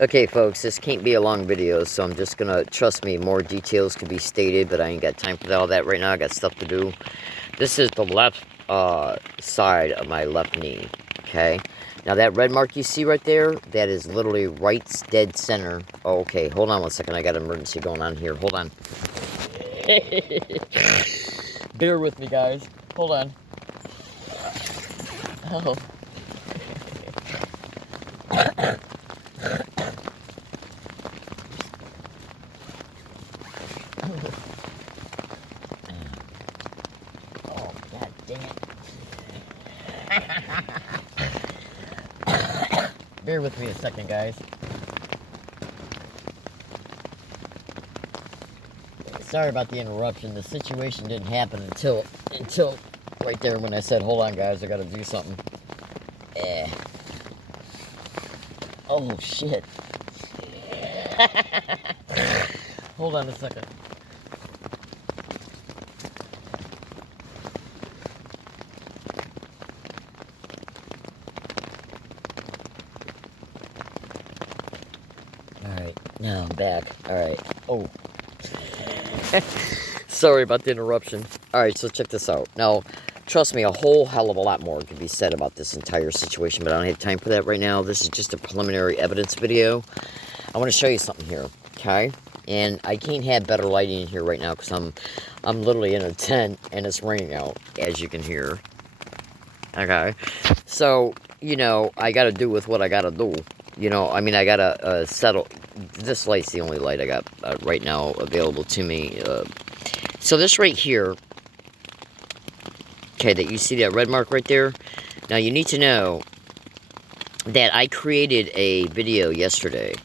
Okay, folks, this can't be a long video, so I'm just gonna, trust me, more details could be stated, but I ain't got time for all that right now. I got stuff to do. This is the left side of my left knee, okay? Now, that red mark you see right there, that is literally right dead center. Oh, okay, hold on one second. I got an emergency going on here. Hold on. Bear with me, guys. Hold on. Oh. Oh, god dang it. Bear with me a second, guys. Sorry about the interruption. The situation didn't happen until right there when I said, hold on, guys, I gotta do something. Oh, shit. Hold on a second. Alright, now I'm back. Alright. Oh. Sorry about the interruption. Alright, so check this out. Now, trust me, a whole hell of a lot more can be said about this entire situation, but I don't have time for that right now. This is just a preliminary evidence video. I want to show you something here, okay? And I can't have better lighting in here right now because I'm literally in a tent and it's raining out, as you can hear. Okay? So, you know, I got to do with what I got to do. You know, I mean, I got to settle. This light's the only light I got right now available to me. So this right here, okay, that you see that red mark right there. Now, you need to know that I created a video yesterday,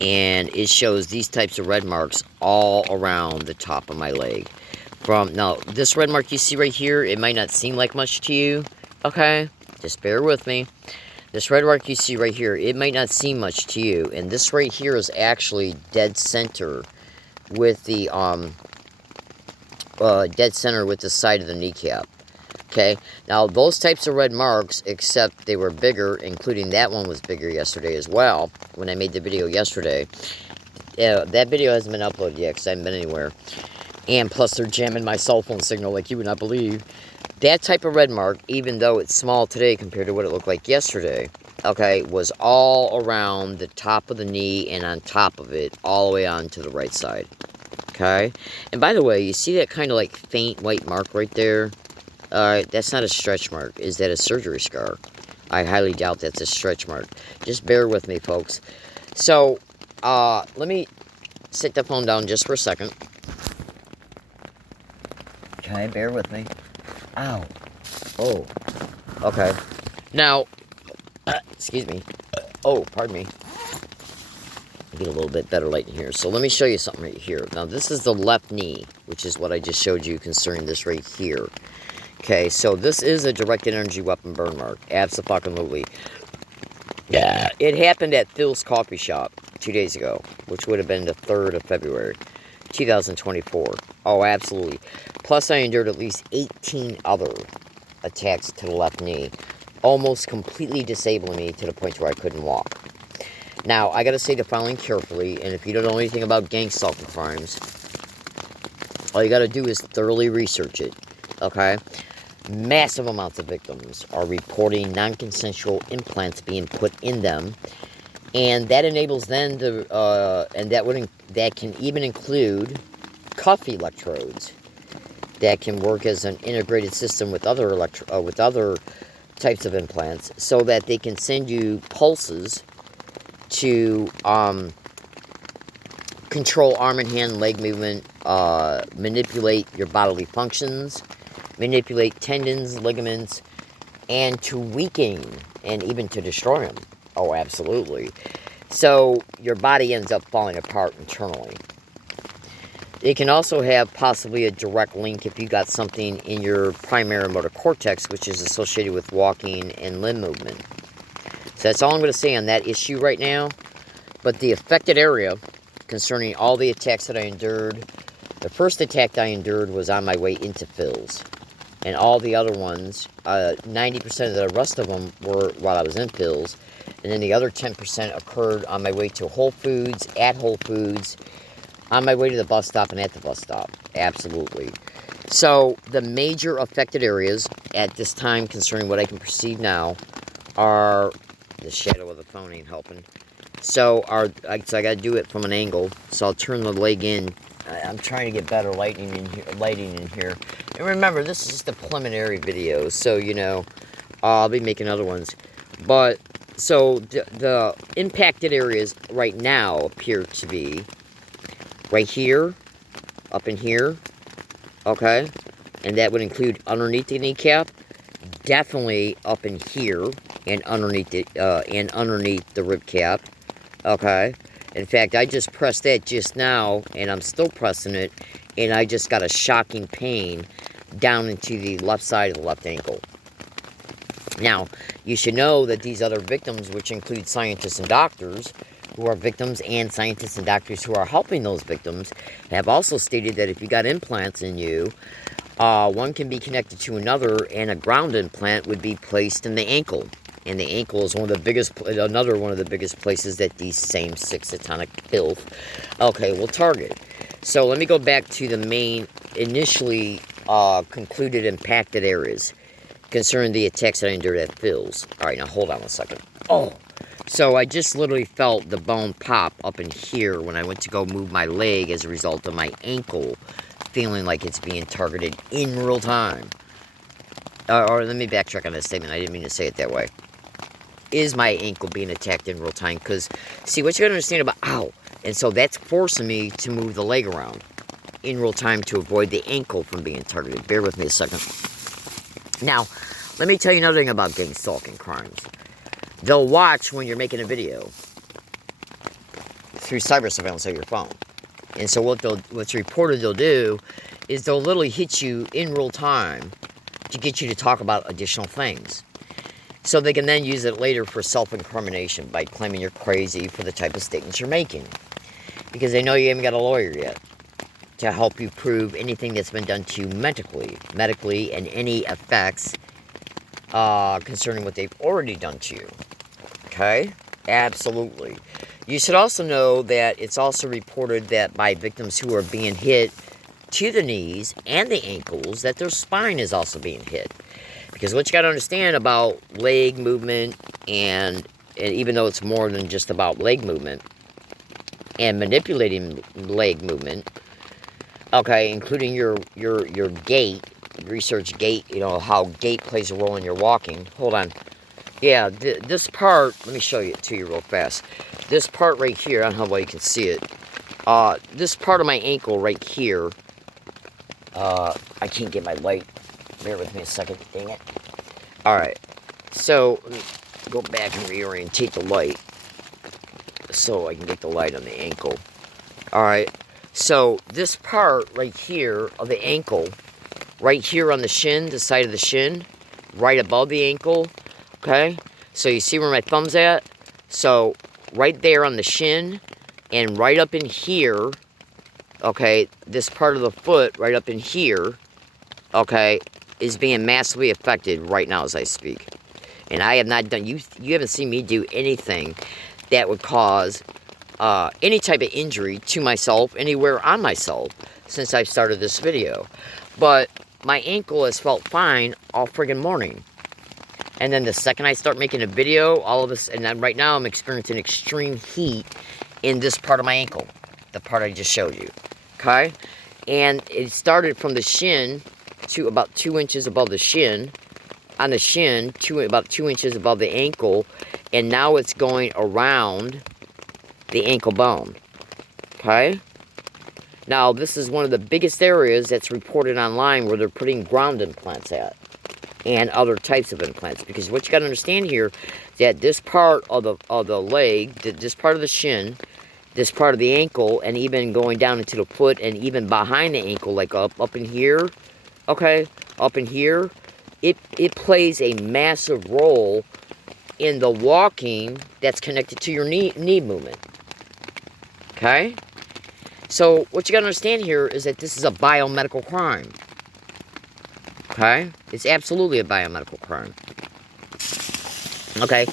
and it shows these types of red marks all around the top of my leg. Now, this red mark you see right here, it might not seem like much to you, okay? Just bear with me. This red mark you see right here, it might not seem much to you, and this right here is actually dead center with the, dead center with the side of the kneecap. Okay, now those types of red marks, except they were bigger, including that one was bigger yesterday as well, when I made the video yesterday. That video hasn't been uploaded yet because I haven't been anywhere. And plus they're jamming my cell phone signal like you would not believe. That type of red mark, even though it's small today compared to what it looked like yesterday, okay, was all around the top of the knee and on top of it, all the way on to the right side. Okay, and by the way, you see that kind of like faint white mark right there? Alright, that's not a stretch mark. Is that a surgery scar? I highly doubt that's a stretch mark. Just bear with me, folks. So, let me sit the phone down just for a second. Okay, bear with me. Ow. Oh. Okay. Now, excuse me. Oh, pardon me. Get a little bit better light in here. So let me show you something right here. Now, this is the left knee, which is what I just showed you concerning this right here. Okay, so this is a directed energy weapon burn mark. Abso-fucking-lutely. Yeah. It happened at Phil's Coffee Shop 2 days ago, which would have been the 3rd of February, 2024. Oh, absolutely. Plus, I endured at least 18 other attacks to the left knee, almost completely disabling me to the point where I couldn't walk. Now, I gotta say the following carefully, and if you don't know anything about gang stalking crimes, all you gotta do is thoroughly research it, okay? Massive amounts of victims are reporting non-consensual implants being put in them, and that enables them to, that can even include cuff electrodes that can work as an integrated system with other types of implants, so that they can send you pulses to control arm and hand, leg movement, manipulate your bodily functions, manipulate tendons, ligaments, and to weaken and even to destroy them. Oh, absolutely. So your body ends up falling apart internally. It can also have possibly a direct link if you got something in your primary motor cortex, which is associated with walking and limb movement. So that's all I'm going to say on that issue right now. But the affected area, concerning all the attacks that I endured, the first attack I endured was on my way into Phil's. And all the other ones, 90% of the rest of them were while I was in Phil's. And then the other 10% occurred on my way to Whole Foods, at Whole Foods, on my way to the bus stop, and at the bus stop. Absolutely. So, the major affected areas at this time, concerning what I can perceive now, are... The shadow of the phone ain't helping. So I got to do it from an angle. So I'll turn the leg in. I'm trying to get better lighting in here. And remember, this is just a preliminary video. So, you know, I'll be making other ones. But, so the impacted areas right now appear to be right here, up in here. Okay. And that would include underneath the kneecap. Definitely up in here. And underneath the rib cap. Okay. In fact, I just pressed that just now, and I'm still pressing it, and I just got a shocking pain down into the left side of the left ankle. Now, you should know that these other victims, which include scientists and doctors, who are victims, and scientists and doctors who are helping those victims, have also stated that if you got implants in you, one can be connected to another, and a ground implant would be placed in the ankle. And the ankle is another one of the biggest places that these same sick satanic filth, okay, will target. So let me go back to the main, initially concluded impacted areas concerning the attacks that I endured at Phil's. Alright, now hold on a second. Oh! So I just literally felt the bone pop up in here when I went to go move my leg as a result of my ankle feeling like it's being targeted in real time. Or let me backtrack on this statement. I didn't mean to say it that way. Is my ankle being attacked in real time? Because, see, what you gotta understand about, ow, and so that's forcing me to move the leg around in real time to avoid the ankle from being targeted. Bear with me a second. Now, let me tell you another thing about gang stalking crimes. They'll watch when you're making a video through cyber surveillance of your phone. And so what's reported they'll do is they'll literally hit you in real time to get you to talk about additional things. So they can then use it later for self-incrimination by claiming you're crazy for the type of statements you're making. Because they know you haven't got a lawyer yet to help you prove anything that's been done to you medically, and any effects concerning what they've already done to you. Okay? Absolutely. You should also know that it's also reported that by victims who are being hit to the knees and the ankles, that their spine is also being hit. Because what you got to understand about leg movement, and even though it's more than just about leg movement, and manipulating leg movement, okay, including your gait, research gait, you know, how gait plays a role in your walking. Hold on. Yeah, this part, let me show it to you real fast. This part right here, I don't know how well you can see it. This part of my ankle right here, I can't get my light. Bear with me a second, dang it. Alright, so let me go back and reorientate the light so I can get the light on the ankle. Alright, so this part right here of the ankle, right here on the shin, the side of the shin, right above the ankle, okay? So you see where my thumb's at? So right there on the shin, and right up in here, okay, this part of the foot right up in here, okay, is being massively affected right now as I speak. And I have not done, you haven't seen me do anything that would cause any type of injury to myself, anywhere on myself, since I've started this video. But my ankle has felt fine all friggin' morning. And then the second I start making a video, all of this, and then right now I'm experiencing extreme heat in this part of my ankle, the part I just showed you, okay? And it started from the shin to about 2 inches above the shin, on the shin, about 2 inches above the ankle, and now it's going around the ankle bone, okay? Now, this is one of the biggest areas that's reported online where they're putting ground implants at, and other types of implants, because what you got to understand here is that this part of the leg, this part of the shin, this part of the ankle, and even going down into the foot, and even behind the ankle, like up in here, okay, up in here, it plays a massive role in the walking that's connected to your knee movement, okay? So, what you gotta understand here is that this is a biomedical crime, okay? It's absolutely a biomedical crime, okay?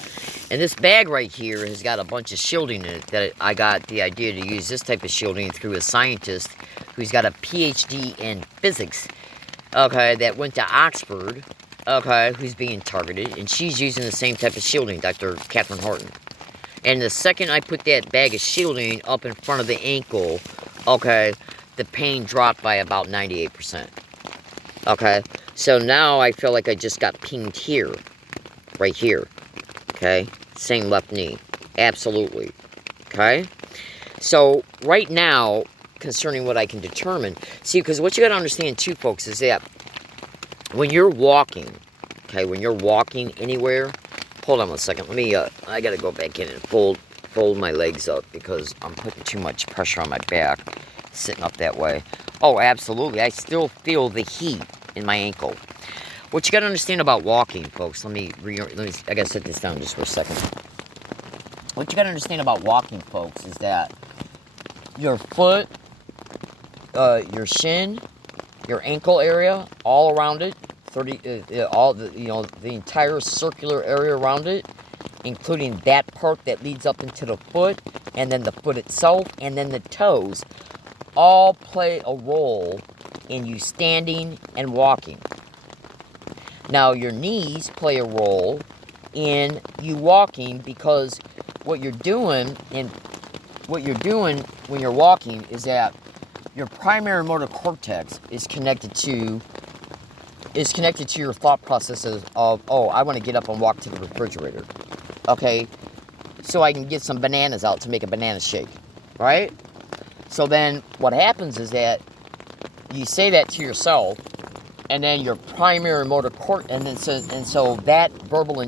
And this bag right here has got a bunch of shielding in it that I got the idea to use this type of shielding through a scientist who's got a PhD in physics, okay, that went to Oxford, okay, who's being targeted, and she's using the same type of shielding, Dr. Catherine Horton. And the second I put that bag of shielding up in front of the ankle, okay, the pain dropped by about 98%. Okay, so now I feel like I just got pinged here, right here, okay, same left knee, absolutely, okay. So right now, concerning what I can determine, see, because what you got to understand too, folks, is that when you're walking, okay, when you're walking anywhere, hold on one second, let me, I got to go back in and fold my legs up because I'm putting too much pressure on my back, sitting up that way. Oh, absolutely, I still feel the heat in my ankle. What you got to understand about walking, folks, let me, I got to set this down just for a second. What you got to understand about walking, folks, is that your foot, your shin, your ankle area, all around it, the entire circular area around it, including that part that leads up into the foot, and then the foot itself, and then the toes, all play a role in you standing and walking. Now, your knees play a role in you walking because what you're doing when you're walking is that your primary motor cortex is connected to your thought processes of, oh, I want to get up and walk to the refrigerator, okay, so I can get some bananas out to make a banana shake, right? So then what happens is that you say that to yourself, and then your primary motor cortex, and so that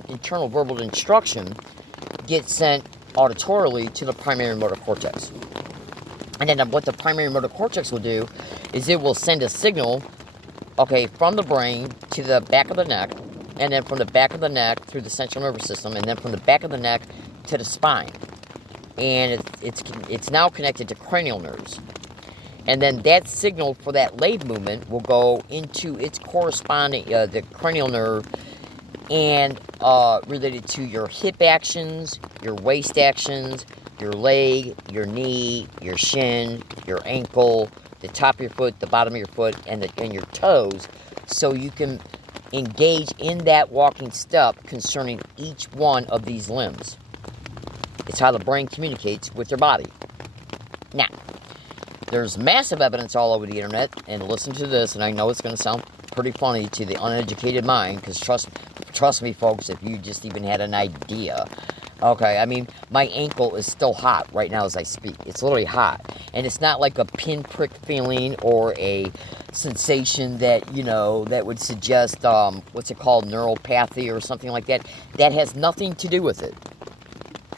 internal verbal instruction gets sent auditorily to the primary motor cortex. And then what the primary motor cortex will do is it will send a signal, okay, from the brain to the back of the neck, and then from the back of the neck through the central nervous system, and then from the back of the neck to the spine. And it's now connected to cranial nerves. And then that signal for that leg movement will go into its corresponding, the cranial nerve, and related to your hip actions, your waist actions, your leg, your knee, your shin, your ankle, the top of your foot, the bottom of your foot, and your toes, so you can engage in that walking step concerning each one of these limbs. It's how the brain communicates with your body. Now, there's massive evidence all over the internet, and listen to this, and I know it's going to sound pretty funny to the uneducated mind, because trust me, folks, if you just even had an idea. Okay, I mean, my ankle is still hot right now as I speak. It's literally hot. And it's not like a pinprick feeling or a sensation that, that would suggest, what's it called, neuropathy or something like that. That has nothing to do with it.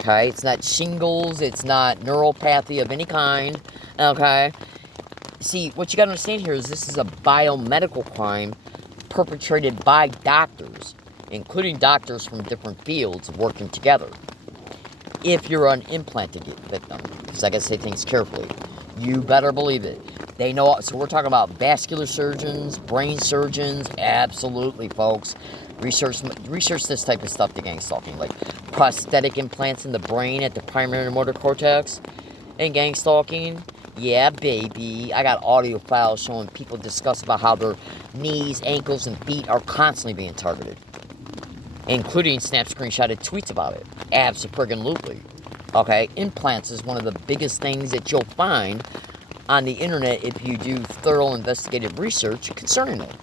Okay, it's not shingles, it's not neuropathy of any kind. Okay, see, what you got to understand here is this is a biomedical crime perpetrated by doctors, including doctors from different fields working together. If you're an implanted victim, because I gotta say things carefully, you better believe it. They know, so we're talking about vascular surgeons, brain surgeons, absolutely, folks. Research this type of stuff to gang stalking, like prosthetic implants in the brain at the primary motor cortex and gang stalking. Yeah, baby. I got audio files showing people discuss about how their knees, ankles, and feet are constantly being targeted, including snap screenshotted tweets about it. Abso-friggin-lutely. Okay, implants is one of the biggest things that you'll find on the internet if you do thorough investigative research concerning it.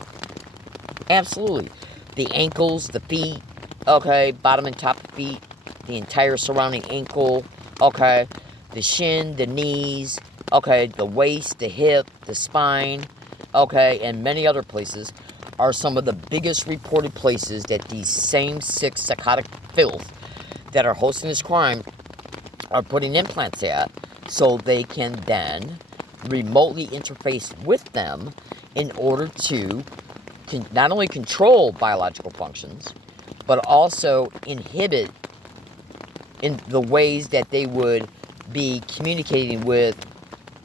Absolutely. The ankles, the feet, okay, bottom and top of feet, the entire surrounding ankle, okay, the shin, the knees, okay, the waist, the hip, the spine, okay, and many other places are some of the biggest reported places that these same sick psychotic filth that are hosting this crime are putting implants at, so they can then remotely interface with them in order to not only control biological functions, but also inhibit in the ways that they would be communicating with.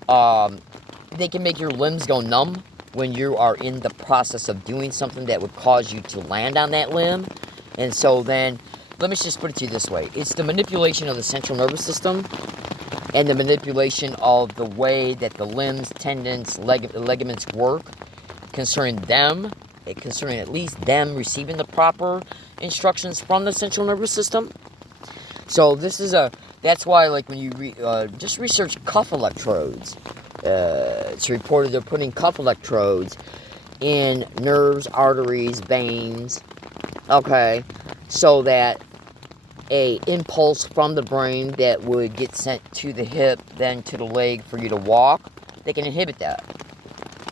They can make your limbs go numb when you are in the process of doing something that would cause you to land on that limb. And so then let me just put it to you this way. It's the manipulation of the central nervous system and the manipulation of the way that the limbs, tendons, ligaments work concerning them, concerning at least them receiving the proper instructions from the central nervous system. So that's why, like, when you just research cuff electrodes, it's reported they're putting cuff electrodes in nerves, arteries, veins, okay, so that a impulse from the brain that would get sent to the hip, then to the leg for you to walk, they can inhibit that.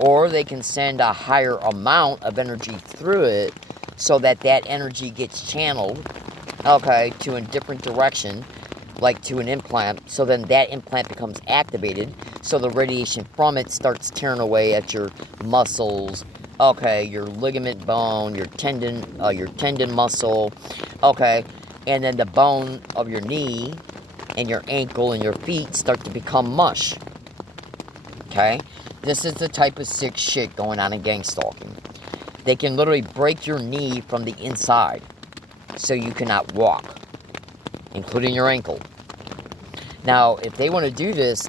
Or they can send a higher amount of energy through it so that that energy gets channeled, okay, to a different direction, like to an implant, so then that implant becomes activated, so the radiation from it starts tearing away at your muscles, okay, your ligament bone, your tendon muscle, okay, and then the bone of your knee and your ankle and your feet start to become mush, okay? This is the type of sick shit going on in gang stalking. They can literally break your knee from the inside so you cannot walk, including your ankle. Now, if they want to do this,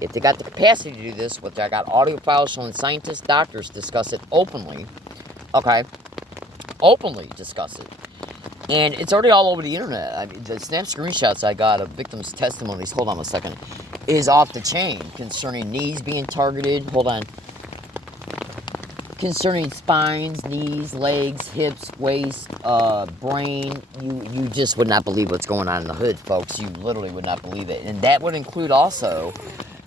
if they got the capacity to do this, which I got audio files showing scientists, doctors discuss it openly, okay, openly discuss it. And it's already all over the internet. I mean, the snap screenshots I got of victims' testimonies, hold on a second, is off the chain concerning knees being targeted. Hold on. Concerning spines, knees, legs, hips, waist, brain, you just would not believe what's going on in the hood, folks. You literally would not believe it. And that would include also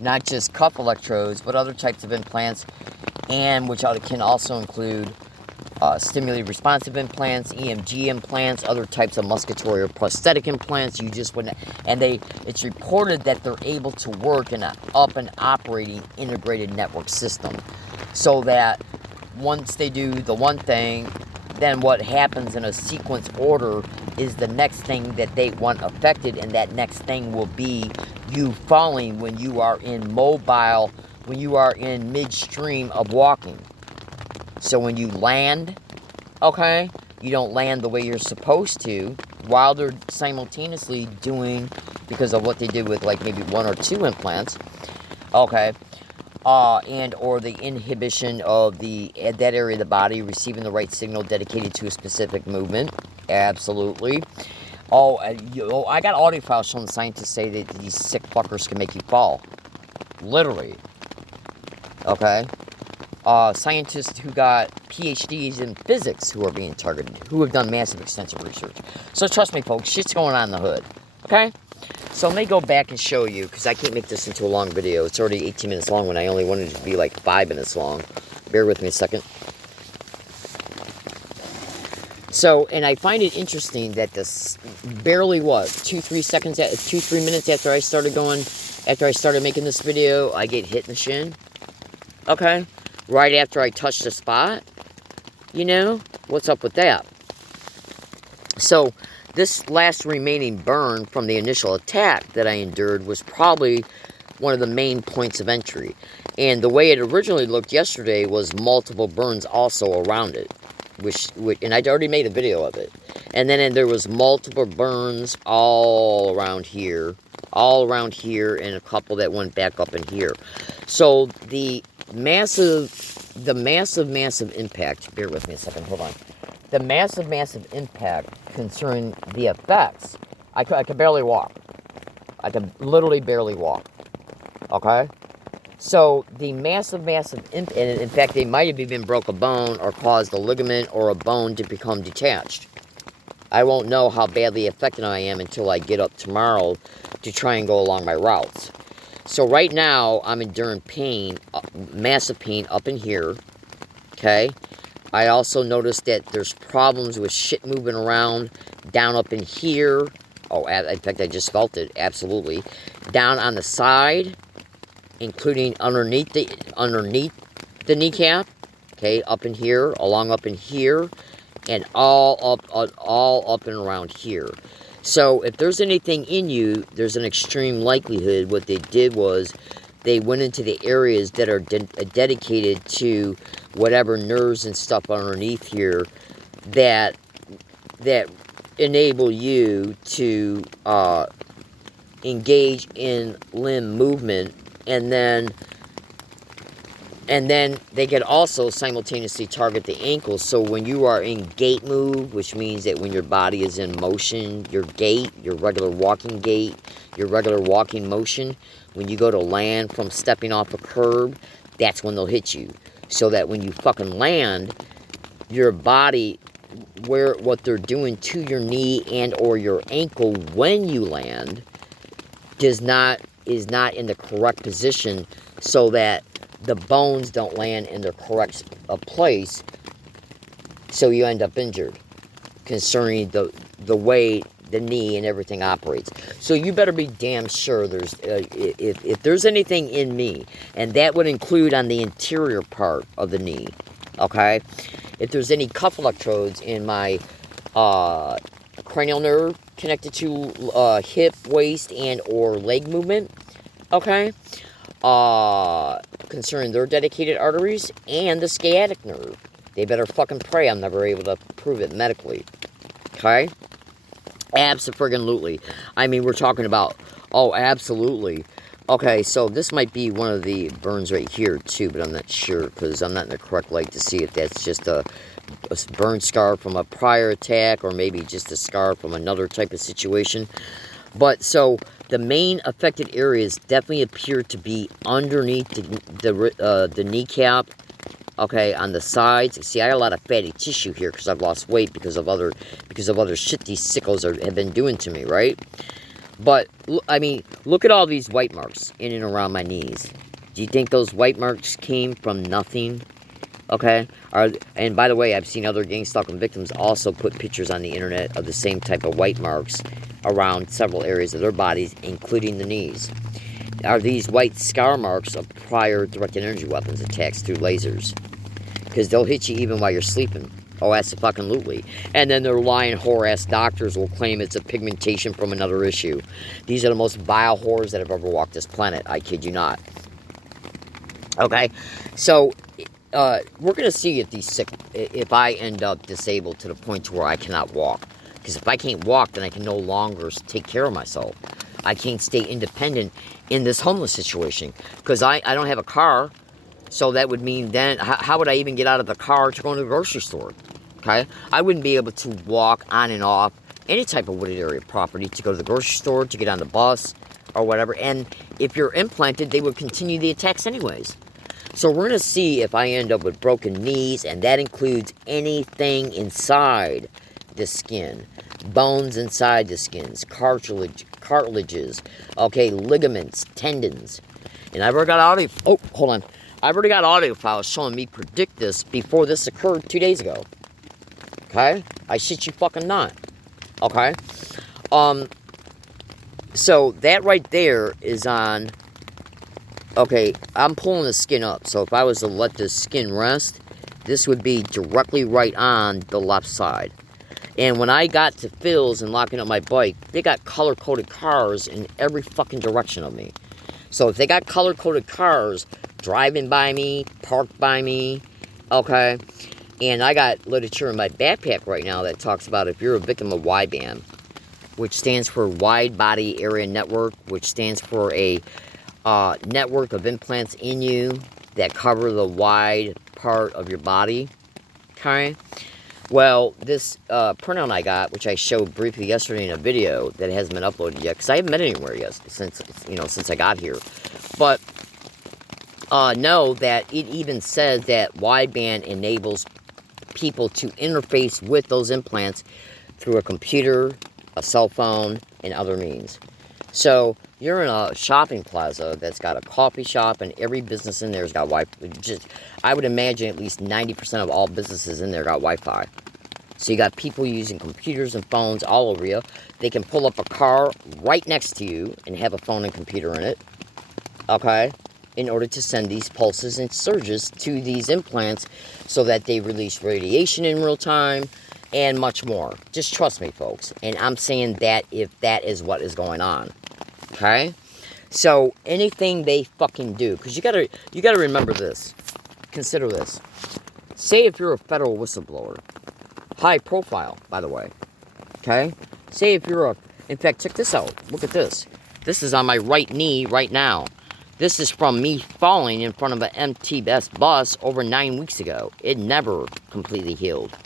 not just cuff electrodes, but other types of implants, and which can also include stimulated responsive implants, EMG implants, other types of musculatory or prosthetic implants. You just wouldn't. And it's reported that they're able to work in an up and operating integrated network system, so that once they do the one thing, then what happens in a sequence order is the next thing that they want affected, and that next thing will be you falling when you are in mobile, when you are in midstream of walking. So when you land, okay, you don't land the way you're supposed to, while they're simultaneously doing, because of what they did with like maybe 1 or 2 implants, okay, and or the inhibition of that area of the body receiving the right signal dedicated to a specific movement. Absolutely. I got audio files showing scientists say that these sick fuckers can make you fall. Literally. Okay. Scientists who got PhDs in physics who are being targeted, who have done massive extensive research. So trust me, folks, shit's going on in the hood. Okay? So let me go back and show you, because I can't make this into a long video. It's already 18 minutes long when I only wanted it to be like 5 minutes long. Bear with me a second. So, and I find it interesting that this barely 2-3 minutes after I started making this video, I get hit in the shin. Okay? Right after I touch the spot. You know? What's up with that? So, this last remaining burn from the initial attack that I endured was probably one of the main points of entry. And the way it originally looked yesterday was multiple burns also around it. And I'd already made a video of it. And then there was multiple burns all around here, and a couple that went back up in here. So the massive impact, bear with me a second, hold on. The massive impact concerning the effects, I could barely walk. I could literally barely walk. Okay? So, the massive impact, and in fact, they might have even broke a bone or caused a ligament or a bone to become detached. I won't know how badly affected I am until I get up tomorrow to try and go along my routes. So, right now, I'm enduring pain, massive pain up in here. Okay? I also noticed that there's problems with shit moving around down up in here. Oh, in fact, I just felt it, absolutely. Down on the side, including underneath the kneecap. Okay, up in here, along up in here, and all up and around here. So, if there's anything in you, there's an extreme likelihood what they did was they went into the areas that are dedicated to whatever nerves and stuff underneath here that enable you to engage in limb movement, and then they can also simultaneously target the ankles. So when you are in gait move, which means that when your body is in motion, your gait, your regular walking gait, your regular walking motion, when you go to land from stepping off a curb, that's when they'll hit you. So that when you fucking land, your body, what they're doing to your knee and or your ankle when you land is not in the correct position, so that the bones don't land in their correct place, so you end up injured, concerning the way the knee and everything operates. So you better be damn sure there's if there's anything in me, and that would include on the interior part of the knee, okay? If there's any cuff electrodes in my cranial nerve connected to hip, waist, and or leg movement, okay? Concerning their dedicated arteries and the sciatic nerve, they better fucking pray I'm never able to prove it medically. Okay? Abso-friggin-lutely. I mean, we're talking about, oh, absolutely. Okay, so this might be one of the burns right here, too, but I'm not sure, because I'm not in the correct light to see if that's just a burn scar from a prior attack, or maybe just a scar from another type of situation. But, so, the main affected areas definitely appear to be underneath the kneecap, okay, on the sides. See, I got a lot of fatty tissue here because I've lost weight because of other shit these sickos have been doing to me, right? But, I mean, look at all these white marks in and around my knees. Do you think those white marks came from nothing? Okay? And by the way, I've seen other gang stalking victims also put pictures on the internet of the same type of white marks around several areas of their bodies, including the knees. Are these white scar marks of prior directed energy weapons attacks through lasers? Because they'll hit you even while you're sleeping. Oh, absolutely. And then their lying whore-ass doctors will claim it's a pigmentation from another issue. These are the most vile whores that have ever walked this planet. I kid you not. Okay? So, we're going to see if I end up disabled to the point to where I cannot walk. Because if I can't walk, then I can no longer take care of myself. I can't stay independent in this homeless situation. Because I don't have a car. So that would mean then, how would I even get out of the car to go to the grocery store? Okay? I wouldn't be able to walk on and off any type of wooded area property to go to the grocery store, to get on the bus, or whatever. And if you're implanted, they would continue the attacks anyways. So we're going to see if I end up with broken knees, and that includes anything inside the skin. Bones inside the skins, cartilages, okay, ligaments, tendons. And I've already got audio, I've already got audio files showing me predict this before this occurred 2 days ago. Okay? I shit you fucking not. Okay? So that right there is on, okay, I'm pulling the skin up. So if I was to let the skin rest, this would be directly right on the left side. And when I got to Phil's and locking up my bike, they got color-coded cars in every fucking direction of me. So if they got color-coded cars driving by me, parked by me, okay, and I got literature in my backpack right now that talks about if you're a victim of WBAN, which stands for Wide Body Area Network, which stands for a network of implants in you that cover the wide part of your body, okay? Well, this printout I got, which I showed briefly yesterday in a video that hasn't been uploaded yet, because I haven't been anywhere yet since I got here. But know that it even says that wideband enables people to interface with those implants through a computer, a cell phone, and other means. So you're in a shopping plaza that's got a coffee shop, and every business in there has got Wi-Fi. I would imagine at least 90% of all businesses in there got Wi-Fi. So you got people using computers and phones all over you. They can pull up a car right next to you and have a phone and computer in it, okay, in order to send these pulses and surges to these implants so that they release radiation in real time and much more. Just trust me, folks. And I'm saying that if that is what is going on, okay? So anything they fucking do, because you gotta remember this. Consider this. Say if you're a federal whistleblower, high profile, by the way, Okay? Say if you're a... In fact, check this out. Look at this. This is on my right knee right now. This is from me falling in front of an MTBS bus over 9 weeks ago. It never completely healed.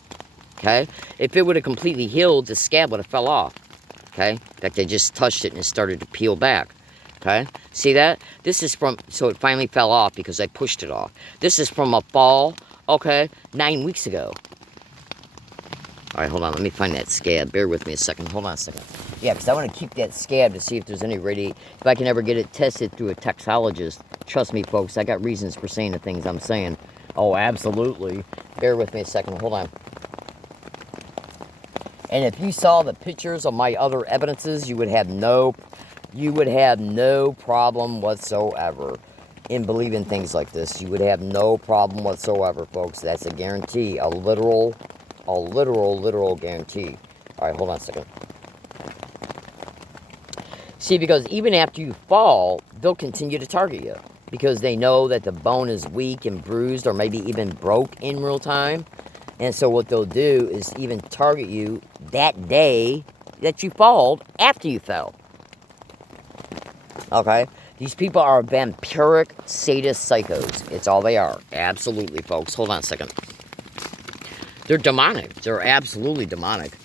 Okay? If it would have completely healed, the scab would have fell off. Okay? In fact, I just touched it and it started to peel back. Okay? See that? This is from... So it finally fell off because I pushed it off. This is from a fall, okay, 9 weeks ago. Alright, hold on. Let me find that scab. Bear with me a second. Hold on a second. Yeah, because I want to keep that scab to see if there's any if I can ever get it tested through a toxologist. Trust me, folks. I got reasons for saying the things I'm saying. Oh, absolutely. Bear with me a second. Hold on. And if you saw the pictures of my other evidences, you would have no problem whatsoever in believing things like this. You would have no problem whatsoever, folks. That's a guarantee. A literal guarantee. All right, hold on a second. See, because even after you fall, they'll continue to target you because they know that the bone is weak and bruised or maybe even broke in real time. And so what they'll do is even target you that day that you fall after you fell. Okay? These people are vampiric sadist psychos. It's all they are. Absolutely, folks. Hold on a second. They're demonic. They're absolutely demonic.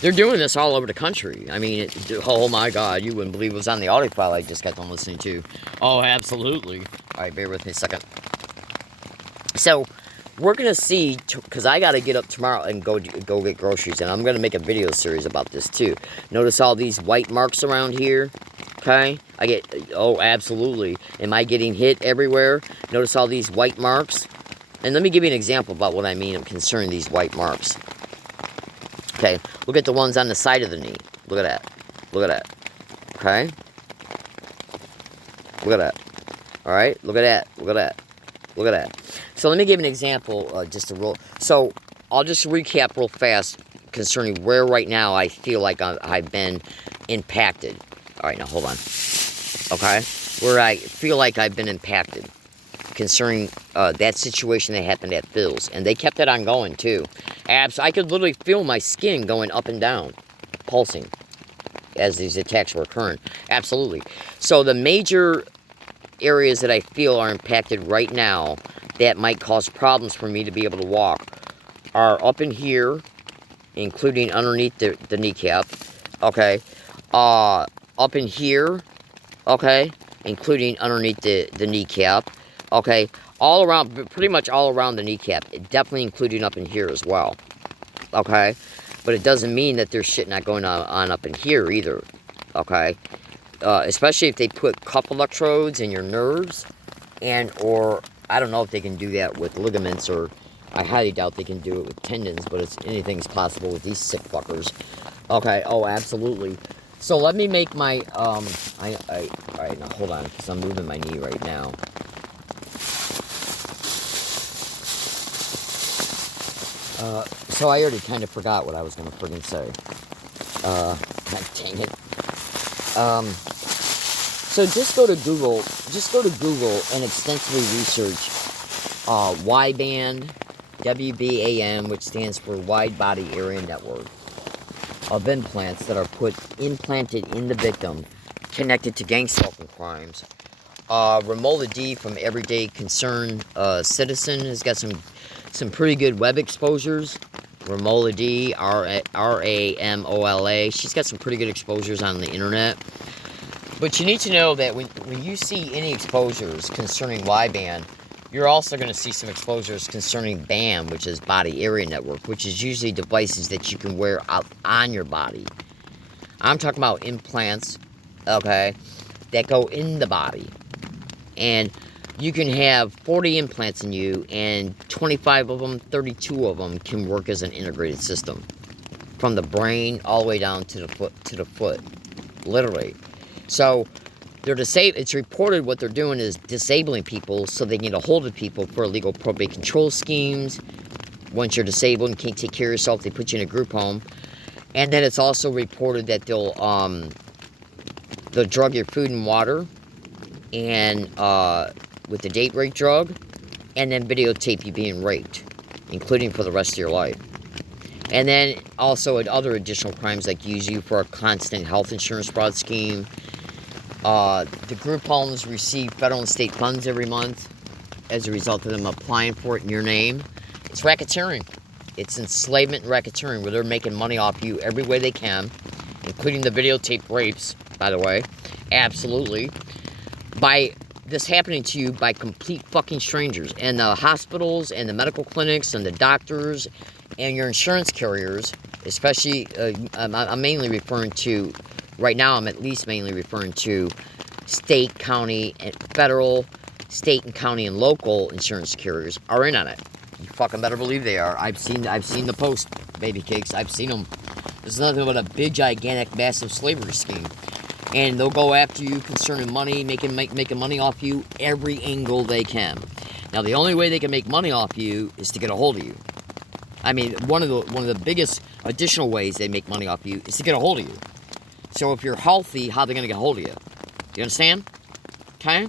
They're doing this all over the country. I mean, oh my God, you wouldn't believe it was on the audio file I just got done listening to. Oh, absolutely. All right, bear with me a second. So, we're going to see, because I got to get up tomorrow and go get groceries, and I'm going to make a video series about this too. Notice all these white marks around here, okay? Oh, absolutely. Am I getting hit everywhere? Notice all these white marks? And let me give you an example about what I mean concerning these white marks. Okay, look at the ones on the side of the knee. Look at that. Look at that. Okay? Look at that. Alright? Look at that. Look at that. Look at that. So let me give you an example, just to roll. So I'll just recap real fast concerning where right now I feel like I've been impacted. Alright, now hold on. Okay? Where I feel like I've been impacted concerning that situation that happened at Phil's. And they kept it on going, too. I could literally feel my skin going up and down, pulsing, as these attacks were occurring. Absolutely. So the major areas that I feel are impacted right now that might cause problems for me to be able to walk are up in here, including underneath the kneecap, okay? Up in here, okay? Including underneath the kneecap. Okay, all around, pretty much all around the kneecap, definitely including up in here as well. Okay, but it doesn't mean that there's shit not going on up in here either. Okay, especially if they put cup electrodes in your nerves, or I don't know if they can do that with ligaments, or I highly doubt they can do it with tendons, but anything's possible with these sick fuckers. Okay, oh, absolutely. So let me make my, alright, now hold on, because I'm moving my knee right now. So I already kind of forgot what I was going to friggin' say. Dang it. So just go to Google and extensively research Y-band, WBAN, which stands for Wide Body Area Network, of implants that are implanted in the victim, connected to gang stalking crimes. Romola D from Everyday Concern Citizen has got some pretty good web exposures. Romola D, R-A-M-O-L-A. She's got some pretty good exposures on the internet. But you need to know that when you see any exposures concerning Y-band, you're also going to see some exposures concerning BAM, which is Body Area Network, which is usually devices that you can wear out on your body. I'm talking about implants, okay, that go in the body. And you can have 40 implants in you, and 25 of them, 32 of them can work as an integrated system. From the brain all the way down to the foot. Literally. So, it's reported what they're doing is disabling people so they can get a hold of people for illegal probate control schemes. Once you're disabled and can't take care of yourself, they put you in a group home. And then it's also reported that they'll drug your food and water, and with the date rape drug, and then videotape you being raped, including for the rest of your life. And then also other additional crimes like use you for a constant health insurance fraud scheme. The group homes receive federal and state funds every month as a result of them applying for it in your name. It's racketeering. It's enslavement and racketeering, where they're making money off you every way they can, including the videotape rapes, by the way. Absolutely. By this happening to you by complete fucking strangers. And the hospitals and the medical clinics and the doctors and your insurance carriers, especially, I'm mainly referring to, right now I'm at least mainly referring to state, county, and federal, state and county and local insurance carriers are in on it. You fucking better believe they are. I've seen the post, baby cakes. I've seen them. This is nothing but a big, gigantic, massive slavery scheme. And they'll go after you concerning money, making money off you every angle they can. Now, the only way they can make money off you is to get a hold of you. I mean, one of the biggest additional ways they make money off you is to get a hold of you. So if you're healthy, how are they going to get a hold of you? You understand? Okay?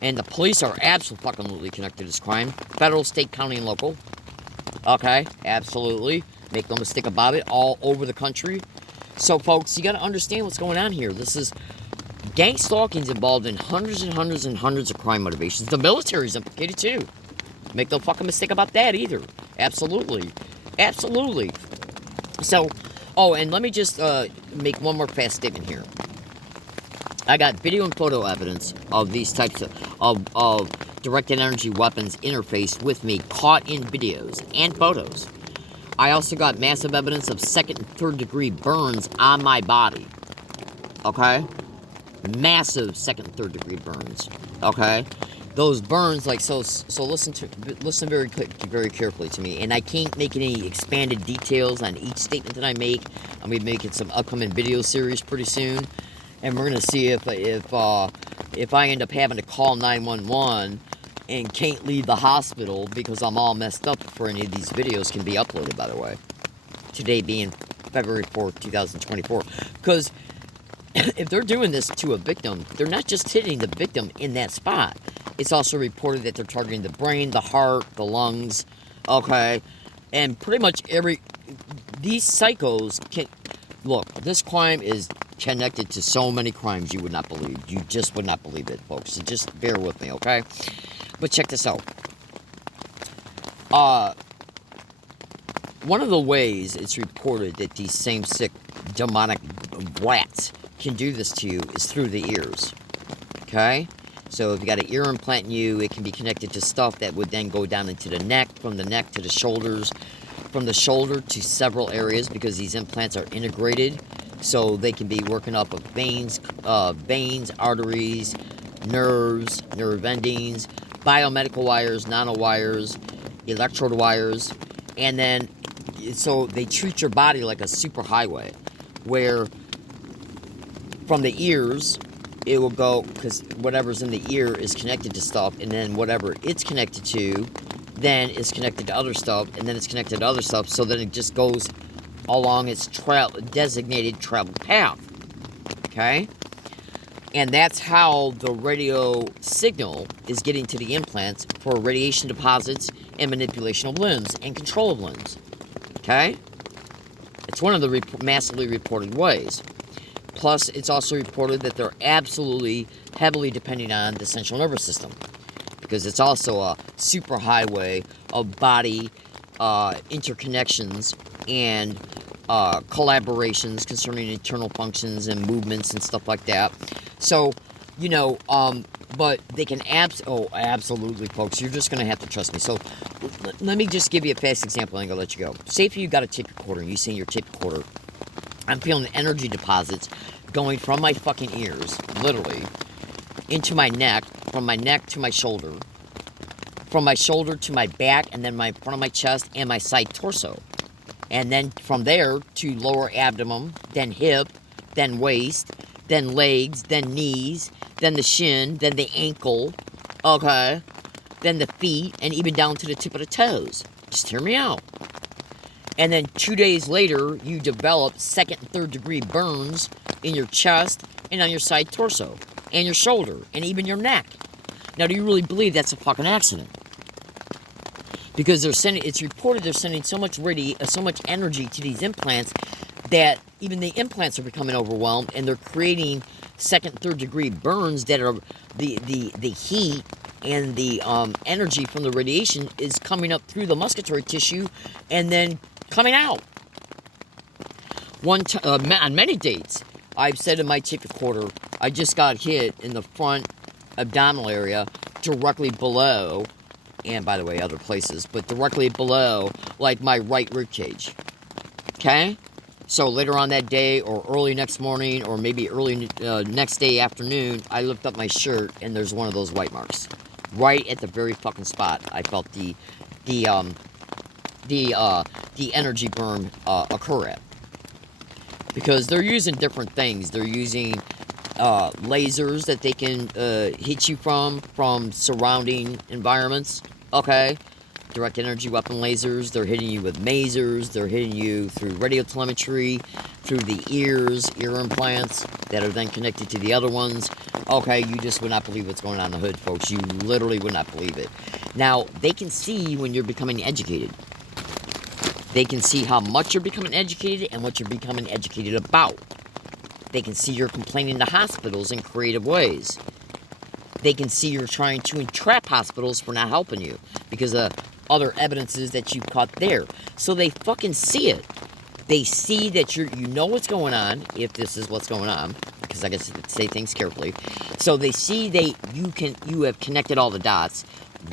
And the police are absolutely connected to this crime. Federal, state, county, and local. Okay? Absolutely. Make no mistake about it. All over the country. So, folks, you got to understand what's going on here. This is... Gang stalking is involved in hundreds and hundreds and hundreds of crime motivations. The military is implicated, too. Make no fucking mistake about that, either. Absolutely. Absolutely. So... Oh, and let me just make one more fast statement here. I got video and photo evidence of these types of directed energy weapons interfaced with me, caught in videos and photos. I also got massive evidence of second and third degree burns on my body. Okay? Massive second and third degree burns. Okay? Those burns, like, so listen very carefully to me. And I can't make any expanded details on each statement that I make. I'm going to be making some upcoming video series pretty soon. And we're going to see if I end up having to call 911 and can't leave the hospital because I'm all messed up before any of these videos can be uploaded, by the way. Today being February 4th, 2024. Because if they're doing this to a victim, they're not just hitting the victim in that spot. It's also reported that they're targeting the brain, the heart, the lungs, okay? And pretty much these psychos can... Look, this crime is connected to so many crimes you would not believe. You just would not believe it, folks. So just bear with me, okay? But check this out. One of the ways it's reported that these same sick demonic rats can do this to you is through the ears, okay? So if you got an ear implant in you, it can be connected to stuff that would then go down into the neck, from the neck to the shoulders, from the shoulder to several areas, because these implants are integrated. So they can be working up of veins, arteries, nerves, nerve endings, biomedical wires, nanowires, electrode wires, and then so they treat your body like a superhighway, where from the ears it will go, because whatever's in the ear is connected to stuff, and then whatever it's connected to then is connected to other stuff, and then it's connected to other stuff, so then it just goes along its designated travel path, okay? And that's how the radio signal is getting to the implants for radiation deposits and manipulation of limbs and control of limbs, okay? It's one of the massively reported ways. Plus, it's also reported that they're absolutely heavily depending on the central nervous system, because it's also a superhighway of body interconnections and collaborations concerning internal functions and movements and stuff like that. So, you know, but they can absolutely, folks, you're just going to have to trust me. So, let me just give you a fast example, and I'm going to let you go. Say if you got a tape recorder, and you see in your tape recorder, I'm feeling the energy deposits going from my fucking ears, literally, into my neck, from my neck to my shoulder, from my shoulder to my back, and then my front of my chest and my side torso. And then from there to lower abdomen, then hip, then waist, then legs, then knees, then the shin, then the ankle, okay, then the feet, and even down to the tip of the toes. Just hear me out. And then 2 days later, you develop second and third degree burns in your chest and on your side torso and your shoulder and even your neck. Now, do you really believe that's a fucking accident? Because it's reported they're sending so much energy to these implants that even the implants are becoming overwhelmed, and they're creating second, third degree burns that are the heat and the energy from the radiation is coming up through the musculatory tissue and then coming out. On many dates, I've said in my tape recorder, I just got hit in the front abdominal area directly below, and by the way, other places, but directly below, like, my right rib cage. Okay? So later on that day, or early next morning, or maybe early next day afternoon, I looked up my shirt, and there's one of those white marks. Right at the very fucking spot I felt the energy burn occur at. Because they're using different things. They're using lasers that they can hit you from surrounding environments. Okay? Direct energy weapon lasers. They're hitting you with masers. They're hitting you through radio telemetry, through the ear implants that are then connected to the other ones. Okay, you just would not believe what's going on in the hood, folks. You literally would not believe it. Now, they can see when you're becoming educated. They can see how much you're becoming educated and what you're becoming educated about. They can see you're complaining to hospitals in creative ways. They can see you're trying to entrap hospitals for not helping you because of other evidences that you've caught there. So they fucking see it. They see that you know what's going on, if this is what's going on, because I guess say things carefully. So they see you have connected all the dots,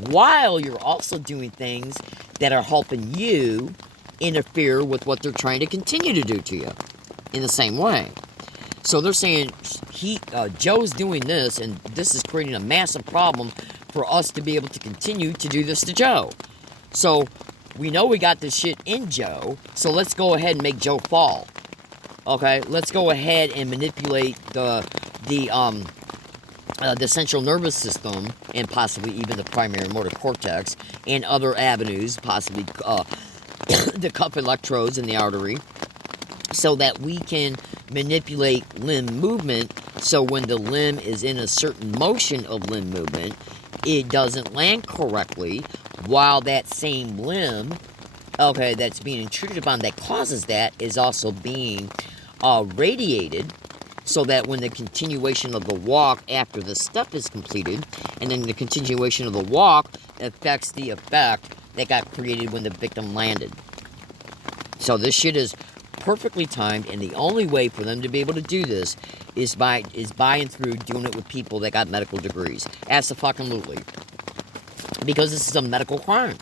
while you're also doing things that are helping you interfere with what they're trying to continue to do to you in the same way. So they're saying Joe's doing this, and this is creating a massive problem for us to be able to continue to do this to Joe. So we know we got this shit in Joe, so let's go ahead and make Joe fall. Okay, let's go ahead and manipulate the central nervous system, and possibly even the primary motor cortex, and other avenues, possibly the cuff electrodes in the artery, so that we can manipulate limb movement, so when the limb is in a certain motion of limb movement, it doesn't land correctly, while that same limb, okay, that's being intruded upon that causes that is also being radiated, so that when the continuation of the walk after the step is completed, and then the continuation of the walk affects the effect that got created when the victim landed. So this shit is perfectly timed, and the only way for them to be able to do this is by and through doing it with people that got medical degrees. Absolutely. Because this is a medical crime.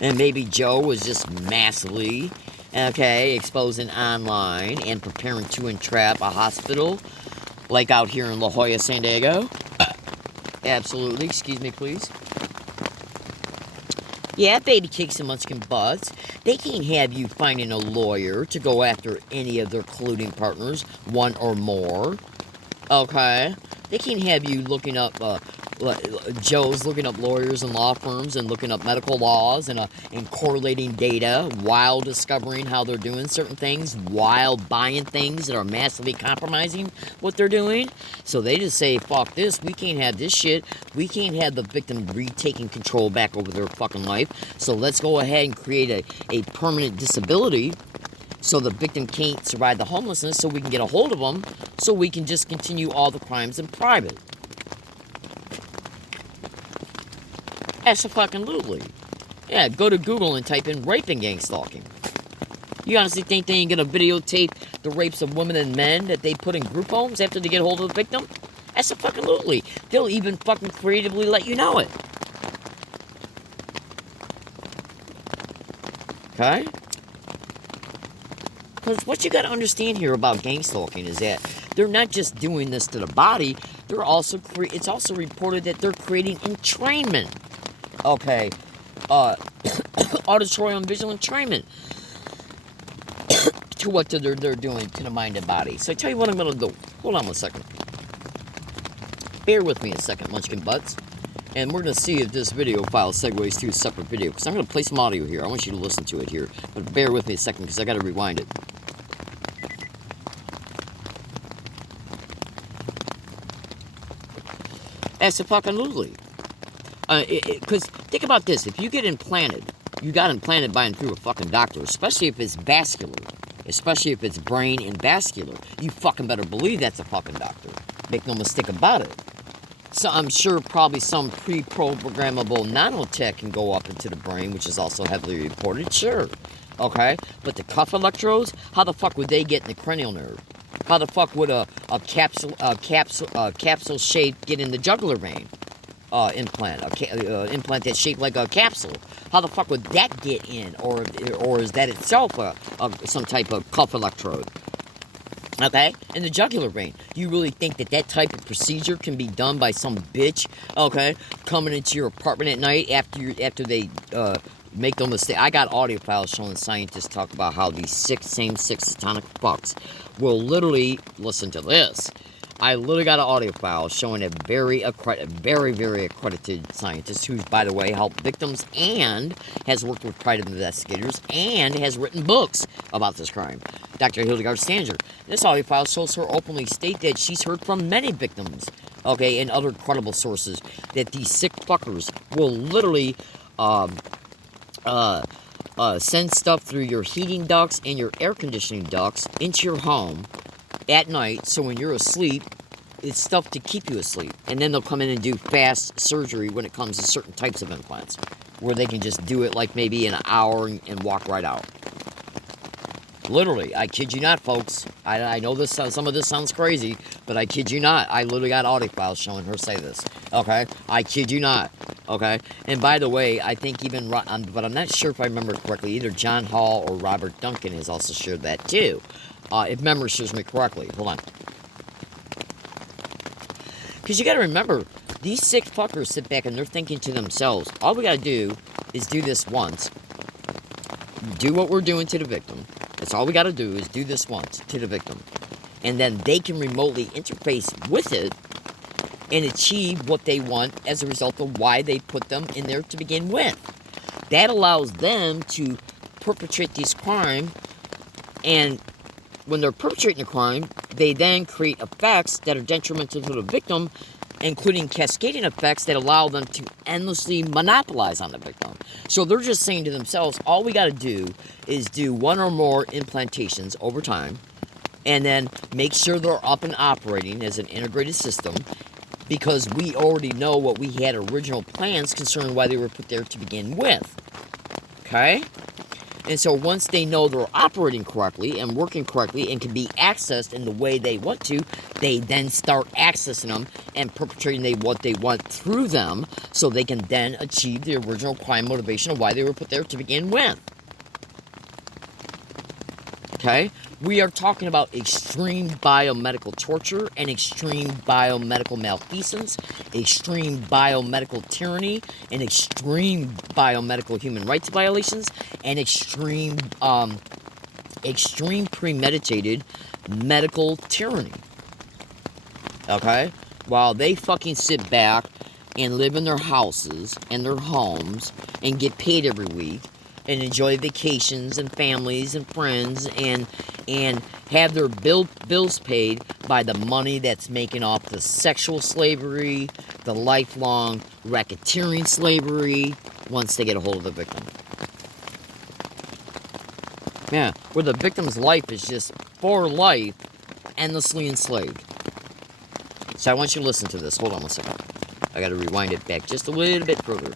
And maybe Joe was just massively, okay, exposing online and preparing to entrap a hospital, like out here in La Jolla, San Diego. Absolutely. Excuse me, please. Yeah, baby kicks and munchkin butts. They can't have you finding a lawyer to go after any of their colluding partners, one or more. Okay? They can't have you looking up, Joe's looking up lawyers and law firms and looking up medical laws and correlating data while discovering how they're doing certain things, while buying things that are massively compromising what they're doing. So they just say, fuck this, we can't have this shit. We can't have the victim retaking control back over their fucking life. So let's go ahead and create a permanent disability so the victim can't survive the homelessness, so we can get a hold of them, so we can just continue all the crimes in private. Absolutely. Yeah, go to Google and type in rape and gang stalking. You honestly think they ain't gonna videotape the rapes of women and men that they put in group homes after they get a hold of the victim? Absolutely. They'll even fucking creatively let you know it. Okay? Because what you got to understand here about gang stalking is that they're not just doing this to the body, they're also it's also reported that they're creating entrainment. Okay, auditory and visual entrainment to what they're doing to the mind and body. So I tell you what I'm going to do. Hold on 1 second. Bear with me a second, munchkin butts. And we're going to see if this video file segues to a separate video. Because I'm going to play some audio here. I want you to listen to it here. But bear with me a second because I got to rewind it. Absolutely. Because think about this. If you get implanted, you got implanted by and through a fucking doctor, especially if it's vascular. Especially if it's brain and vascular. You fucking better believe that's a fucking doctor. Make no mistake about it. So I'm sure probably some pre-programmable nanotech can go up into the brain, which is also heavily reported. Sure. Okay? But the cuff electrodes, how the fuck would they get in the cranial nerve? How the fuck would a capsule shape get in the jugular vein? Implant, implant that's shaped like a capsule. How the fuck would that get in? Or is that itself some type of cuff electrode? Okay, in the jugular vein. You really think that type of procedure can be done by some bitch? Okay, coming into your apartment at night after they make no mistake. I got audio files showing scientists talk about how these same six satanic fucks will literally listen to this. I literally got an audio file showing a very accredited scientist who's, by the way, helped victims and has worked with private investigators and has written books about this crime. Dr. Hildegard Stanger. This audio file shows her openly state that she's heard from many victims, okay, and other credible sources, that these sick fuckers will literally send stuff through your heating ducts and your air conditioning ducts into your home at night, so when you're asleep, it's stuff to keep you asleep. And then they'll come in and do fast surgery when it comes to certain types of implants, where they can just do it like maybe in an hour and walk right out. Literally, I kid you not, folks. I know this some of this sounds crazy, but I kid you not. I literally got audio files showing her say this. Okay? I kid you not. Okay? And by the way, I think even, but I'm not sure if I remember correctly, either John Hall or Robert Duncan has also shared that too. If memory serves me correctly. Hold on. Because you got to remember, these sick fuckers sit back and they're thinking to themselves, all we got to do is do this once. Do what we're doing to the victim. That's all we got to do is do this once to the victim. And then they can remotely interface with it and achieve what they want as a result of why they put them in there to begin with. That allows them to perpetrate this crime, and when they're perpetrating a crime, they then create effects that are detrimental to the victim, including cascading effects that allow them to endlessly monopolize on the victim. So they're just saying to themselves, all we got to do is do one or more implantations over time, and then make sure they're up and operating as an integrated system, because we already know what we had original plans concerning why they were put there to begin with. Okay? And so once they know they're operating correctly and working correctly and can be accessed in the way they want to, they then start accessing them and perpetrating what they want through them, so they can then achieve the original crime motivation of why they were put there to begin with. Okay? We are talking about extreme biomedical torture and extreme biomedical malfeasance, extreme biomedical tyranny, and extreme biomedical human rights violations, and extreme premeditated medical tyranny. Okay? While they fucking sit back and live in their houses and their homes and get paid every week and enjoy vacations and families and friends and have their bills paid by the money that's making off the sexual slavery, the lifelong racketeering slavery, once they get a hold of the victim. Yeah, where the victim's life is just, for life, endlessly enslaved. So I want you to listen to this. Hold on one second. I gotta rewind it back just a little bit further.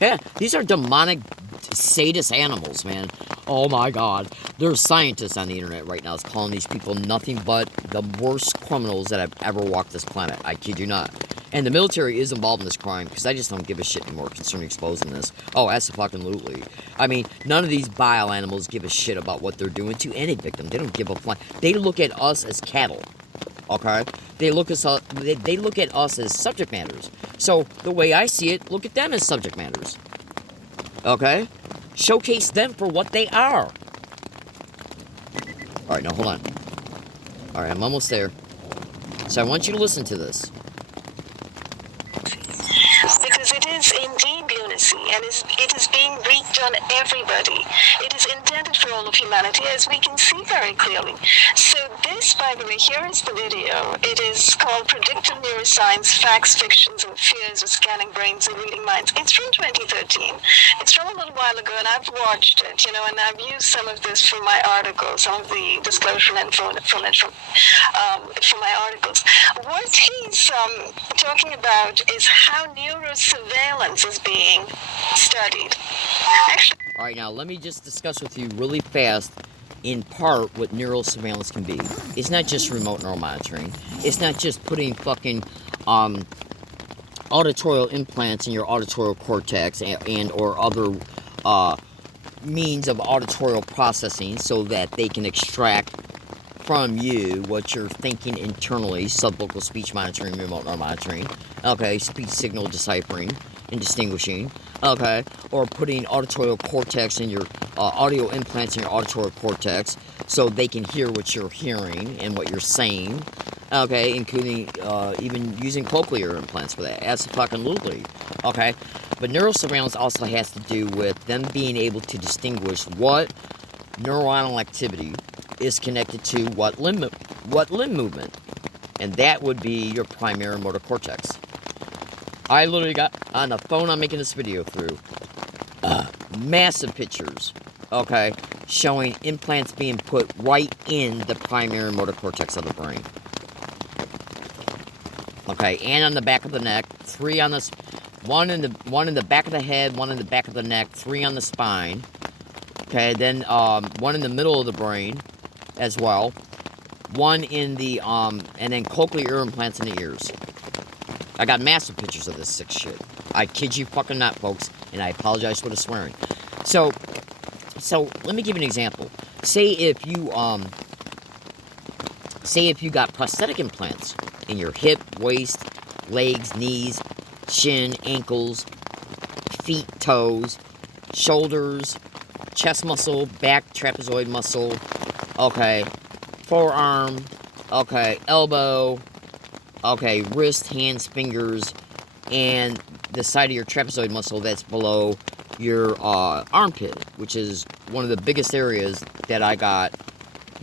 Yeah, these are demonic sadist animals, man. Oh my god. There's scientists on the internet right now calling these people nothing but the worst criminals that have ever walked this planet. I kid you not. And the military is involved in this crime, because I just don't give a shit anymore concerning exposing this. Oh, absolutely. I mean, none of these bile animals give a shit about what they're doing to any victim. They don't give a flying. They look at us as cattle. Okay? They look at us as subject matters. So, the way I see it, look at them as subject matters. Okay? Showcase them for what they are. Alright, now hold on. Alright, I'm almost there. So I want you to listen to this. Because it is indeed lunacy, and it is being wreaked on everybody. It is intended for all of humanity, as we can see very clearly. So This, by the way, here is the video. It is called Predictive Neuroscience, Facts, Fictions, and Fears of Scanning Brains and Reading Minds. It's from 2013. It's from a little while ago, and I've watched it, and I've used some of this for my articles, some of the disclosure info from it, from my articles. What he's talking about is how neurosurveillance is being studied. Actually, All right, now let me just discuss with you really fast, in part, what neural surveillance can be. It's not just remote neural monitoring. It's not just putting fucking auditorial implants in your auditorial cortex and or other means of auditorial processing so that they can extract from you what you're thinking internally, subvocal speech monitoring, remote neural monitoring, okay, speech signal deciphering and distinguishing, okay, or putting auditorial cortex in your audio implants in your auditorial cortex so they can hear what you're hearing and what you're saying, okay, including even using cochlear implants for that. Absolutely, okay. But neurosurveillance also has to do with them being able to distinguish what neuronal activity is connected to what limb movement, and that would be your primary motor cortex. I literally got on the phone I'm making this video through massive pictures, okay, showing implants being put right in the primary motor cortex of the brain. Okay, and on the back of the neck, one in the back of the head, one in the back of the neck, 3 on the spine. Okay, then one in the middle of the brain as well. One in the and then cochlear ear implants in the ears. I got massive pictures of this sick shit. I kid you fucking not, folks, and I apologize for the swearing. So let me give you an example. Say if you got prosthetic implants in your hip, waist, legs, knees, shin, ankles, feet, toes, shoulders, chest muscle, back trapezoid muscle, okay, forearm, okay, elbow, okay, wrist, hands, fingers, and the side of your trapezoid muscle that's below your armpit, which is one of the biggest areas that I got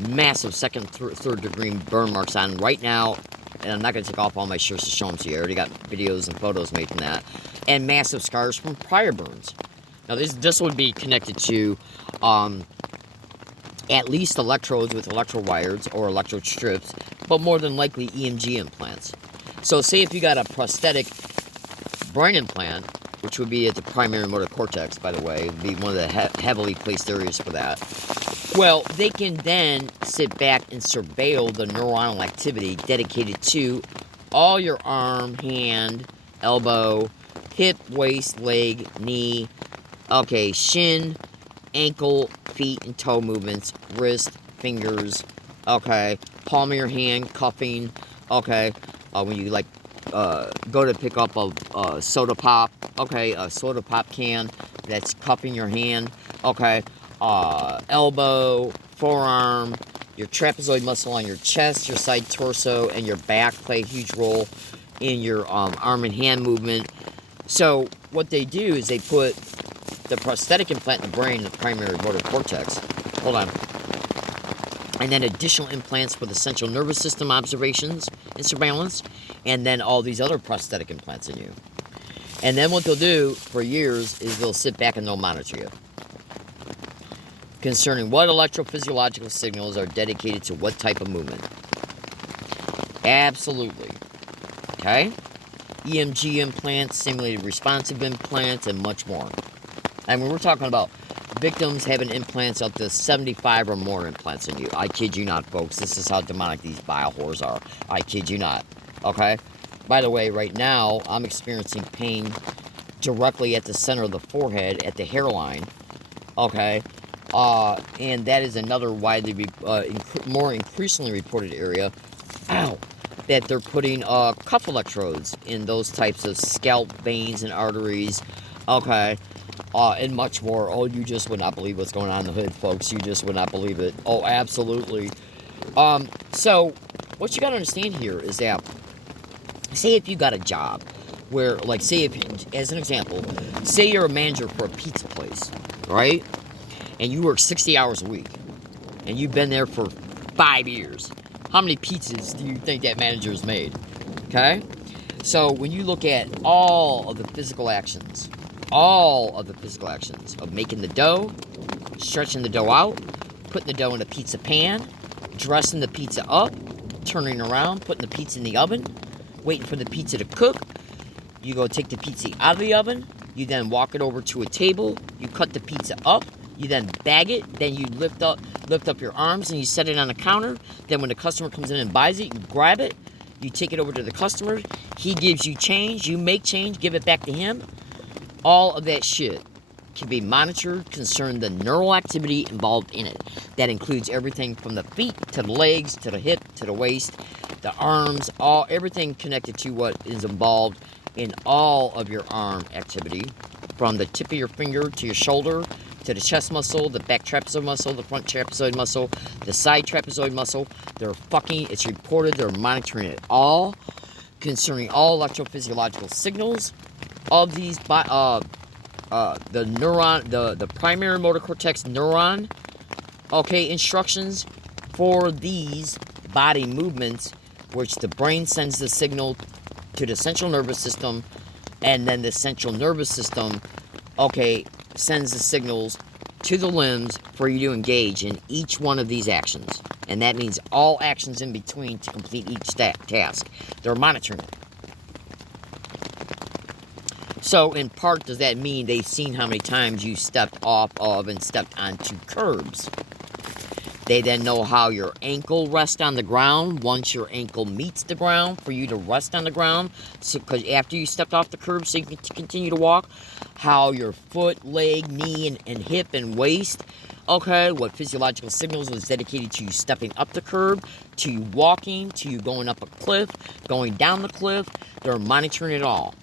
massive second, third degree burn marks on right now. And I'm not going to take off all my shirts to show them to you. I already got videos and photos made from that. And massive scars from prior burns. Now, this would be connected to at least electrodes with electro wires or electrode strips, but more than likely EMG implants. So say if you got a prosthetic brain implant, which would be at the primary motor cortex, by the way, would be one of the heavily placed areas for that. Well, they can then sit back and surveil the neuronal activity dedicated to all your arm, hand, elbow, hip, waist, leg, knee, okay, shin, ankle, feet, and toe movements, wrist, fingers, okay, palm of your hand, cuffing, okay, when you, like, go to pick up a soda pop, okay, a soda pop can that's cupping your hand, okay, elbow, forearm, your trapezoid muscle on your chest, your side torso, and your back play a huge role in your arm and hand movement. So what they do is they put the prosthetic implant in the brain, the primary motor cortex, hold on, and then additional implants for the central nervous system observations and surveillance, and then all these other prosthetic implants in you. And then what they'll do for years is they'll sit back and they'll monitor you concerning what electrophysiological signals are dedicated to what type of movement. Absolutely. Okay? EMG implants, simulated responsive implants, and much more. I mean, we're talking about victims having implants up to 75 or more implants in you. I kid you not, folks. This is how demonic these bile whores are. I kid you not. Okay? By the way, right now, I'm experiencing pain directly at the center of the forehead, at the hairline. Okay? And that is another widely, more increasingly reported area, that they're putting cuff electrodes in those types of scalp veins and arteries, okay, and much more. Oh, you just would not believe what's going on in the hood, folks. You just would not believe it. Oh, absolutely. So, what you gotta understand here is that, say if you got a job where, like, say if, as an example, say you're a manager for a pizza place, right? And you work 60 hours a week, and you've been there for 5 years, How many pizzas do you think that manager's made? Okay? So when you look at all of the physical actions of making the dough, stretching the dough out, putting the dough in a pizza pan, dressing the pizza up, turning around, putting the pizza in the oven, waiting for the pizza to cook, you go take the pizza out of the oven, you then walk it over to a table, you cut the pizza up, you then bag it, then you lift up your arms and you set it on the counter. Then when the customer comes in and buys it, you grab it, you take it over to the customer, he gives you change, you make change, give it back to him. All of that shit can be monitored concerning the neural activity involved in it. That includes everything from the feet to the legs to the hip to the waist, the arms, everything connected to what is involved in all of your arm activity, from the tip of your finger to your shoulder, to the chest muscle, the back trapezoid muscle, the front trapezoid muscle, the side trapezoid muscle. It's reported, they're monitoring it all, concerning all electrophysiological signals of these, the neuron, the primary motor cortex neuron, instructions for these body movements, which the brain sends the signal to the central nervous system, and then the central nervous system, sends the signals to the limbs for you to engage in each one of these actions. And that means all actions in between to complete each task. They're monitoring it. So, in part, does that mean they've seen how many times you stepped off of and stepped onto curbs? They then know how your ankle rests on the ground once your ankle meets the ground for you to rest on the ground. So, because after you stepped off the curb, so you can continue to walk, how your foot, leg, knee, and hip and waist, what physiological signals was dedicated to you stepping up the curb, to you walking, to you going up a cliff, going down the cliff. They're monitoring it all.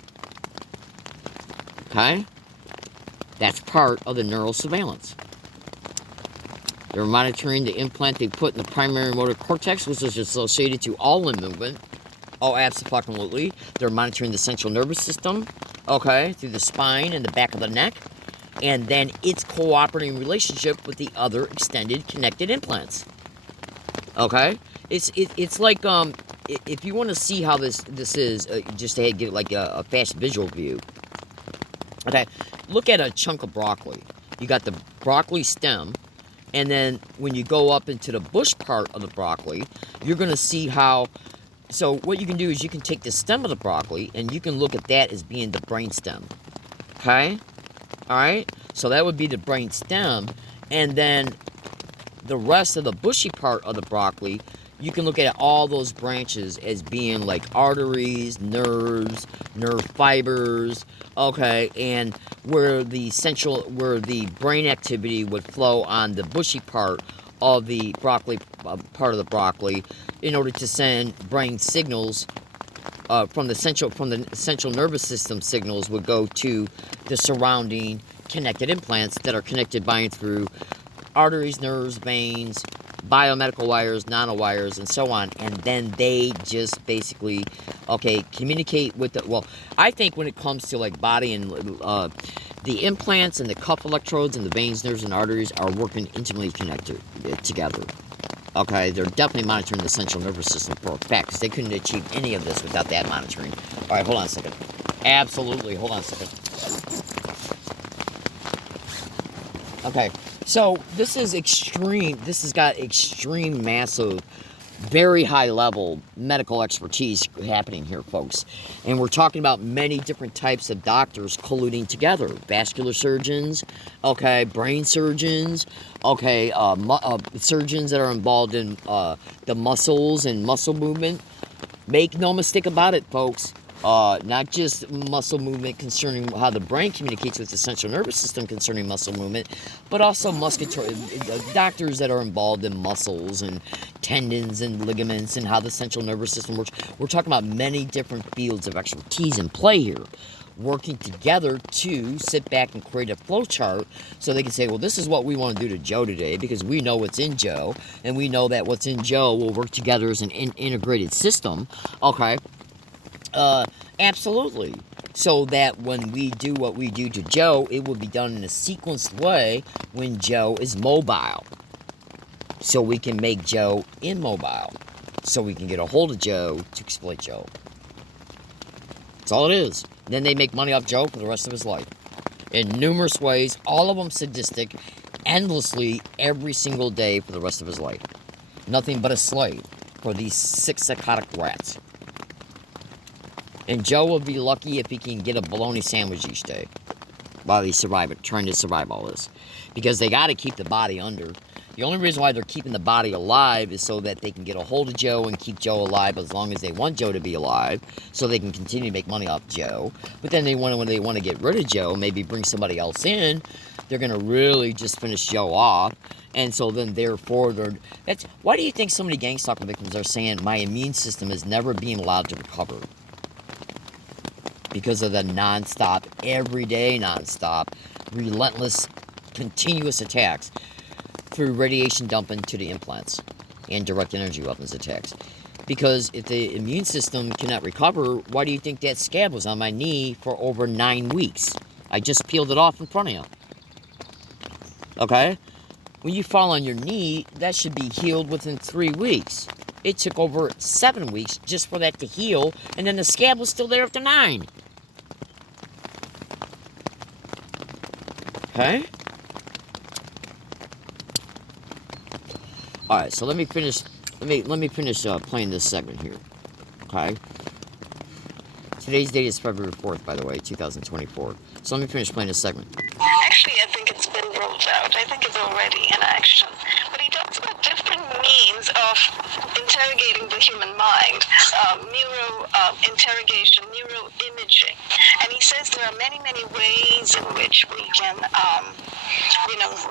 Okay? That's part of the neural surveillance. They're monitoring the implant they put in the primary motor cortex, which is associated to all limb movement. Oh, absolutely. They're monitoring the central nervous system, through the spine and the back of the neck, and then its cooperating relationship with the other extended connected implants. It's like if you want to see how this is, just to give it like a fast visual view. Look at a chunk of broccoli. You got the broccoli stem. And then when you go up into the bush part of the broccoli, you're going to see how... So what you can do is you can take the stem of the broccoli and you can look at that as being the brain stem. Okay? Alright? So that would be the brain stem. And then the rest of the bushy part of the broccoli, you can look at all those branches as being like arteries, nerves, nerve fibers, and where the brain activity would flow on the bushy part of the broccoli, in order to send brain signals from the central nervous system. Signals would go to the surrounding connected implants that are connected by and through arteries, nerves, veins, biomedical wires, nanowires, and so on, and then they just basically, communicate with the, I think when it comes to like body and the implants and the cuff electrodes and the veins, nerves, and arteries are working intimately connected together. They're definitely monitoring the central nervous system for a fact, because they couldn't achieve any of this without that monitoring. All right, hold on a second. Absolutely, hold on a second. So this is extreme. This has got extreme, massive, very high level medical expertise happening here, folks. And we're talking about many different types of doctors colluding together. Vascular surgeons, brain surgeons, surgeons that are involved in the muscles and muscle movement. Make no mistake about it, folks. Not just muscle movement concerning how the brain communicates with the central nervous system concerning muscle movement, but also doctors that are involved in muscles and tendons and ligaments and how the central nervous system works. We're talking about many different fields of expertise in play here, working together to sit back and create a flow chart so they can say, well, this is what we want to do to Joe today, because we know what's in Joe, and we know that what's in Joe will work together as an integrated system. Absolutely. So that when we do what we do to Joe, it will be done in a sequenced way when Joe is mobile. So we can make Joe immobile. so we can get a hold of Joe to exploit Joe. That's all it is. Then they make money off Joe for the rest of his life. In numerous ways, all of them sadistic, endlessly, every single day for the rest of his life. Nothing but a slave for these sick psychotic rats. And Joe will be lucky if he can get a bologna sandwich each day while he's trying to survive all this. Because they got to keep the body under. The only reason why they're keeping the body alive is so that they can get a hold of Joe and keep Joe alive as long as they want Joe to be alive, so they can continue to make money off Joe. But then when they want to get rid of Joe, maybe bring somebody else in, they're going to really just finish Joe off. And so then therefore, why do you think so many gang stalker victims are saying my immune system is never being allowed to recover? Because of the non-stop, everyday non-stop, relentless, continuous attacks through radiation dumping to the implants and direct energy weapons attacks. Because if the immune system cannot recover, why do you think that scab was on my knee for over 9 weeks? I just peeled it off in front of you. Okay? When you fall on your knee, that should be healed within 3 weeks. It took over 7 weeks just for that to heal, and then the scab was still there after 9. Okay? Alright, so let me finish playing this segment here. Okay? Today's date is February 4th, by the way, 2024. So let me finish playing this segment. Actually, I think it's been rolled out. I think it's already in action. But he talks about different means of interrogating the human mind. Interrogation, neuroimaging. And he says there are many, many ways in which we can,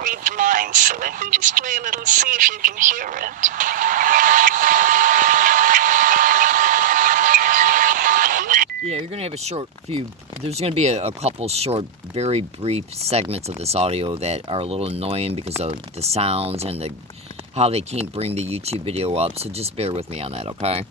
read the mind. So let me just play a little, see if you can hear it. Yeah, you're going to have there's going to be a couple short, very brief segments of this audio that are a little annoying because of the sounds and how they can't bring the YouTube video up, so just bear with me on that, okay?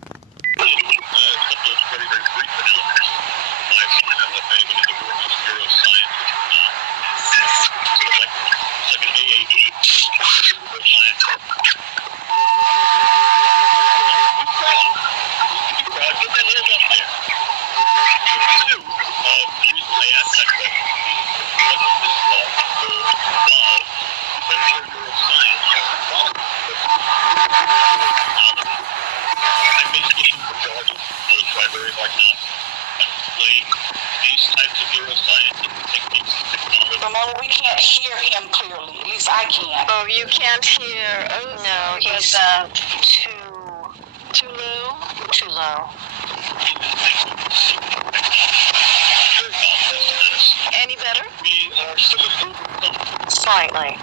Ramona, we can't hear him clearly. At least I can't. Oh, you can't hear. Oh, no, he's too low. Too low. Any better? Slightly.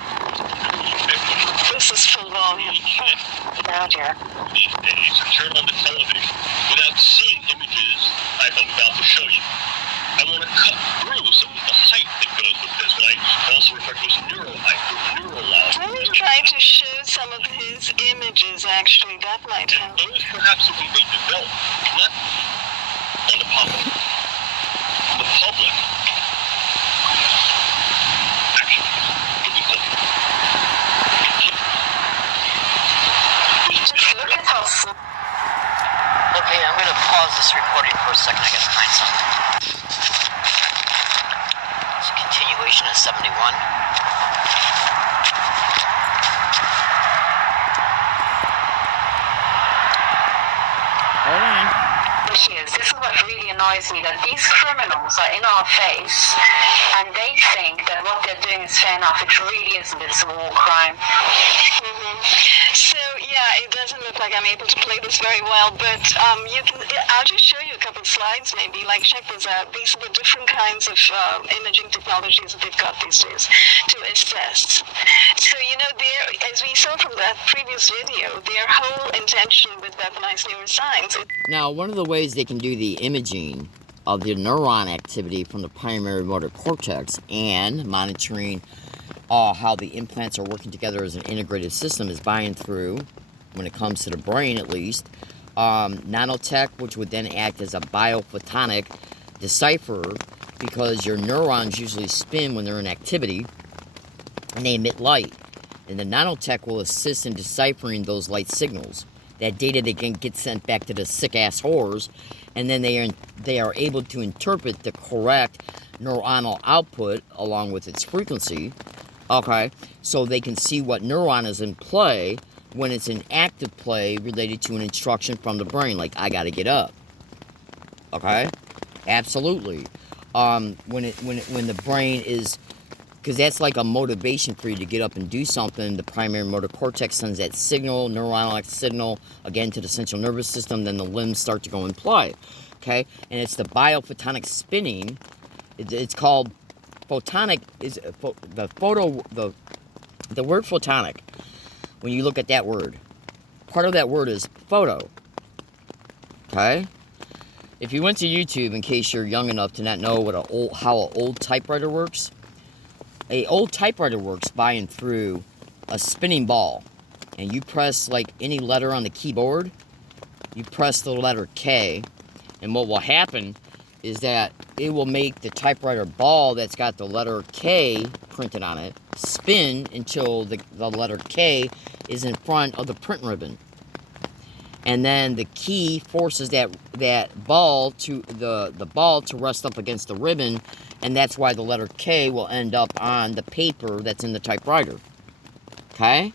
This is full volume. Oh, dear. These days, turn on the television without seeing images I'm about to show you. I want to cut through some of the hype that goes with this, but I also refer to as neural hype, neural loud. Let me try to show some of his images, actually. That might help. Those perhaps will be developed, not on the public. The public actually will be done. Just look at how slow. Okay, I'm going to pause this recording for a second. I got to find something. It's a continuation of 71. Hold on. This is what really annoys me, that these criminals are in our face and they think that what they're doing is fair enough. It really isn't. It's a war crime. So, yeah, it doesn't look like I'm able to play this very well, but I'll just show you a couple of slides maybe. Like, check this out. These are the different kinds of imaging technologies that they've got these days to assess. So, as we saw from that previous video, their whole intention with weaponized neuroscience. Now, one of the ways they can do the imaging of the neuron activity from the primary motor cortex and monitoring how the implants are working together as an integrated system is buying through, when it comes to the brain at least, nanotech, which would then act as a biophotonic decipherer, because your neurons usually spin when they're in activity and they emit light. And the nanotech will assist in deciphering those light signals That data they can get sent back to the sick-ass whores, and then they are able to interpret the correct neuronal output along with its frequency, okay? So they can see what neuron is in play when it's in active play related to an instruction from the brain, like, I gotta get up, okay? Absolutely. When the brain is, because that's like a motivation for you to get up and do something. The primary motor cortex sends that signal, neuronal signal, again to the central nervous system. Then the limbs start to go in play, okay? And it's the biophotonic spinning. It's called photonic. Is the word photonic? When you look at that word, part of that word is photo. Okay. If you went to YouTube, in case you're young enough to not know how an old typewriter works. An old typewriter works by and through a spinning ball. And you press like any letter on the keyboard, you press the letter K, and what will happen is that it will make the typewriter ball that's got the letter K printed on it spin until the letter K is in front of the print ribbon. And then the key forces that ball to the ball to rest up against the ribbon, and that's why the letter K will end up on the paper that's in the typewriter. Okay?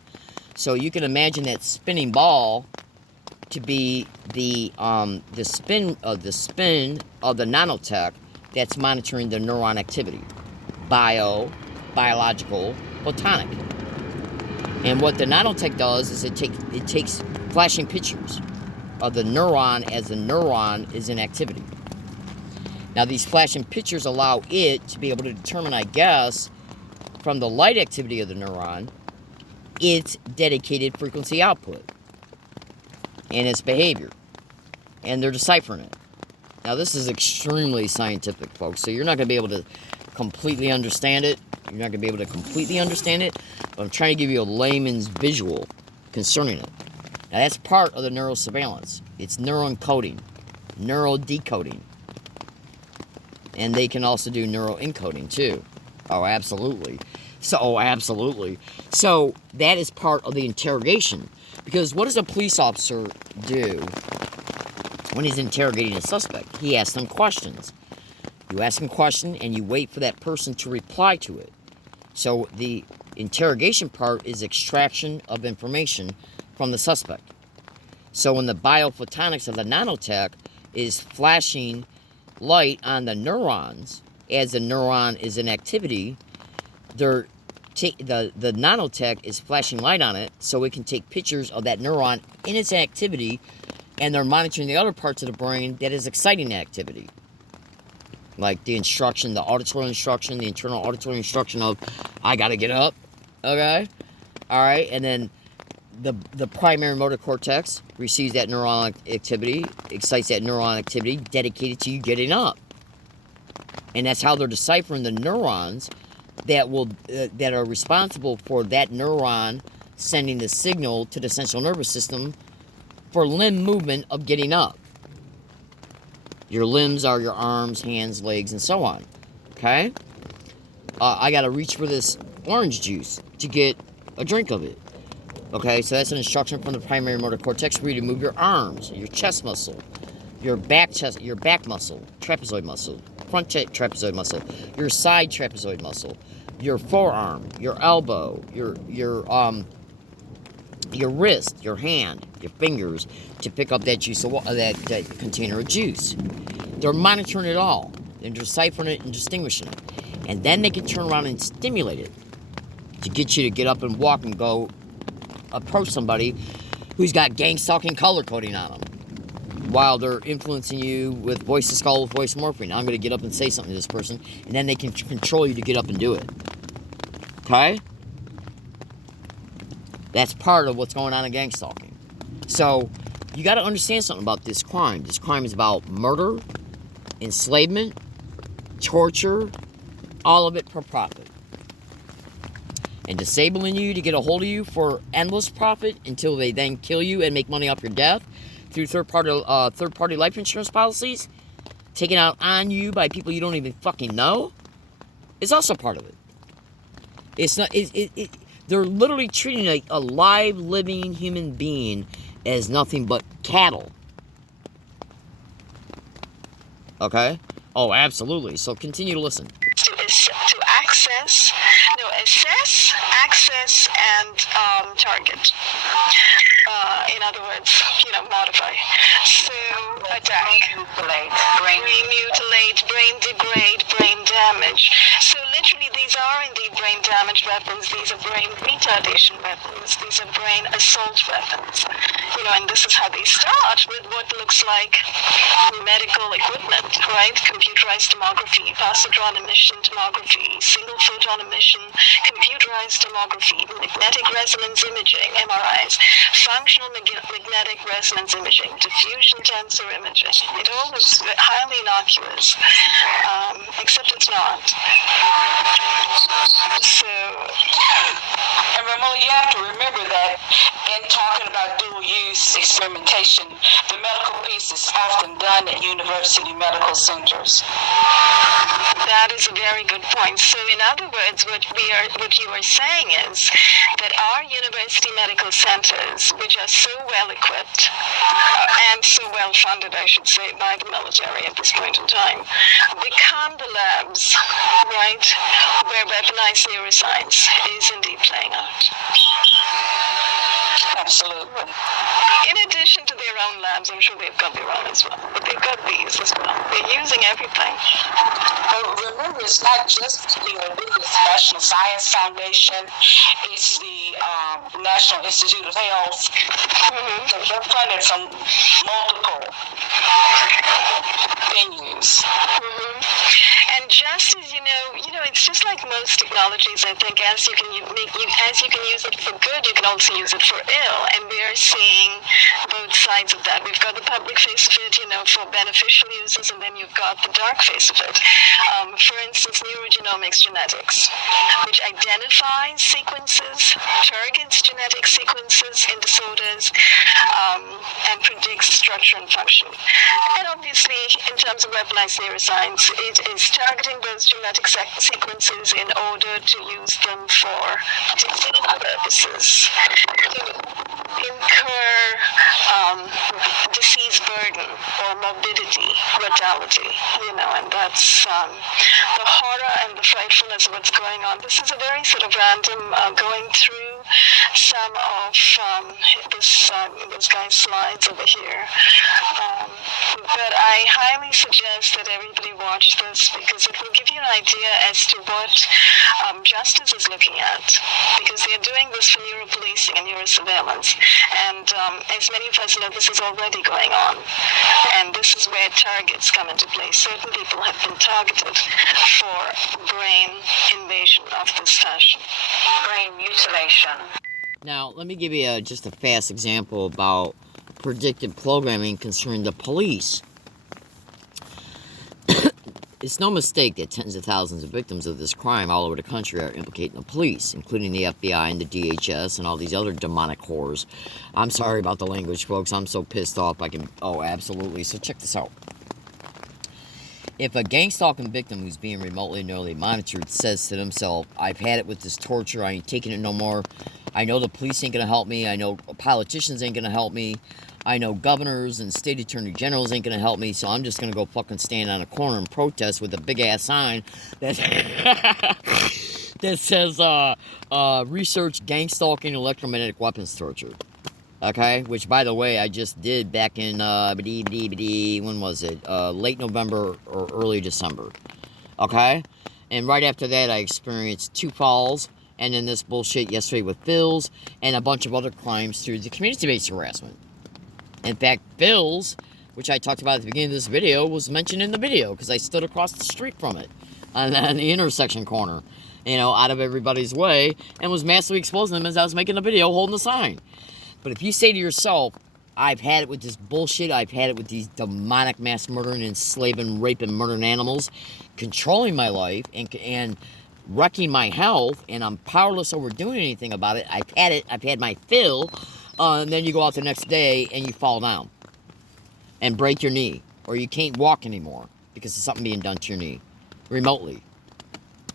So you can imagine that spinning ball to be the spin of the nanotech that's monitoring the neuron activity. Biological, photonic. And what the nanotech does is it takes flashing pictures of the neuron as the neuron is in activity. Now these flashing pictures allow it to be able to determine, I guess, from the light activity of the neuron, its dedicated frequency output and its behavior. And they're deciphering it. Now this is extremely scientific, folks, so you're not going to be able to completely understand it. You're not going to be able to completely understand it, but I'm trying to give you a layman's visual concerning it. Now that's part of the neural surveillance. It's neuron coding, neural decoding. And they can also do neural encoding too. Oh, absolutely. So that is part of the interrogation. Because what does a police officer do when he's interrogating a suspect? He asks them questions. You ask him a question and you wait for that person to reply to it. So the interrogation part is extraction of information from the suspect. So when the biophotonics of the nanotech is flashing light on the neurons as the neuron is in activity, the nanotech is flashing light on it so it can take pictures of that neuron in its activity, and they're monitoring the other parts of the brain that is exciting the activity. Like the instruction, the auditory instruction, the internal auditory instruction of, I gotta get up, okay? Alright, and then the primary motor cortex receives that neuron activity, excites that neuron activity dedicated to you getting up. And that's how they're deciphering the neurons that are responsible for that neuron sending the signal to the central nervous system for limb movement of getting up. Your limbs are your arms, hands, legs, and so on. Okay? I gotta reach for this orange juice to get a drink of it. Okay, so that's an instruction from the primary motor cortex for you to move your arms, your chest muscle, your back muscle, trapezoid muscle, front trapezoid muscle, your side trapezoid muscle, your forearm, your elbow, your wrist, your hand, your fingers, to pick up that juice, that container of juice. They're monitoring it all. They're deciphering it and distinguishing it. And then they can turn around and stimulate it to get you to get up and walk and go approach somebody who's got gang-stalking color coding on them while they're influencing you with voice-to-skull, with voice morphine. I'm going to get up and say something to this person, and then they can control you to get up and do it. Okay? That's part of what's going on in gang stalking. So, you got to understand something about this crime. This crime is about murder, enslavement, torture, all of it for profit. And disabling you to get a hold of you for endless profit until they then kill you and make money off your death through third-party life insurance policies, taken out on you by people you don't even fucking know, is also part of it. It's not. They're literally treating a live, living human being as nothing but cattle. Okay? Oh, absolutely. So continue to listen. To access, no, assess, access, and target. In other words, modify. So attack, brain mutilate, brain degrade, brain damage. So literally, these are indeed brain damage weapons. These are brain retardation weapons. These are brain assault weapons. And this is how they start with what looks like medical equipment, right? Computerized tomography, positron emission tomography, single photon emission, computerized tomography, magnetic resonance imaging, MRIs, functional magnetic resonance imaging, diffusion tensor imaging. It all looks highly innocuous, except it's not. So, and Ramona, you have to remember that in talking about dual use experimentation, the medical piece is often done at university medical centers. That is a very good point. So, in other words, what you are saying is that our university medical centers, which are so well equipped and so well funded, I should say, by the military at this point in time, become the labs, right, where weaponized neuroscience is indeed playing out. Absolutely. In addition to their own labs, I'm sure they've got their own as well, but they've got these as well. They're using everything. But remember, it's not just the National Science Foundation, it's the National Institute of Health. Mm-hmm. They're funded from multiple venues. Mm-hmm. And just as it's just like most technologies. I think as you can use it for good, you can also use it for ill. And we are seeing both sides of that. We've got the public face of it, for beneficial uses, and then you've got the dark face of it. For instance, neurogenomics genetics, which identifies sequences, targets genetic sequences in disorders, and predicts structure and function. And obviously, in terms of weaponized neuroscience, it is targeting those genetic sequences in order to use them for particular purposes, to incur disease burden or morbidity, mortality, and that's the horror and the frightfulness of what's going on. This is a very sort of random going through some of this guy's slides over here. But I highly suggest that everybody watch this because it will give you an idea as to what justice is looking at, because they're doing this for neuropolicing and neurosurveillance. And as many of us know, this is already going on. And this is where targets come into play. Certain people have been targeted for brain invasion of this fashion. Brain mutilation. Now, let me give you just a fast example about predictive programming concerning the police. It's no mistake that tens of thousands of victims of this crime all over the country are implicating the police, including the FBI and the DHS and all these other demonic whores. I'm sorry about the language, folks. I'm so pissed off. Oh, absolutely. So check this out. If a gang-stalking victim who's being remotely nearly monitored says to themselves, I've had it with this torture, I ain't taking it no more, I know the police ain't going to help me, I know politicians ain't going to help me, I know governors and state attorney generals ain't going to help me, so I'm just going to go fucking stand on a corner and protest with a big-ass sign that, that says, research gang-stalking electromagnetic weapons torture. Okay, which, by the way, I just did back in, when was it? Late November or early December. Okay? And right after that, I experienced 2 falls, and then this bullshit yesterday with Phil's, and a bunch of other crimes through the community-based harassment. In fact, Phil's, which I talked about at the beginning of this video, was mentioned in the video, because I stood across the street from it, on the intersection corner, out of everybody's way, and was massively exposing them as I was making a video holding the sign. But if you say to yourself, I've had it with this bullshit, I've had it with these demonic mass murdering, enslaving, raping, murdering animals, controlling my life, and wrecking my health, and I'm powerless over doing anything about it, I've had my fill, and then you go out the next day and you fall down and break your knee, or you can't walk anymore because of something being done to your knee, remotely.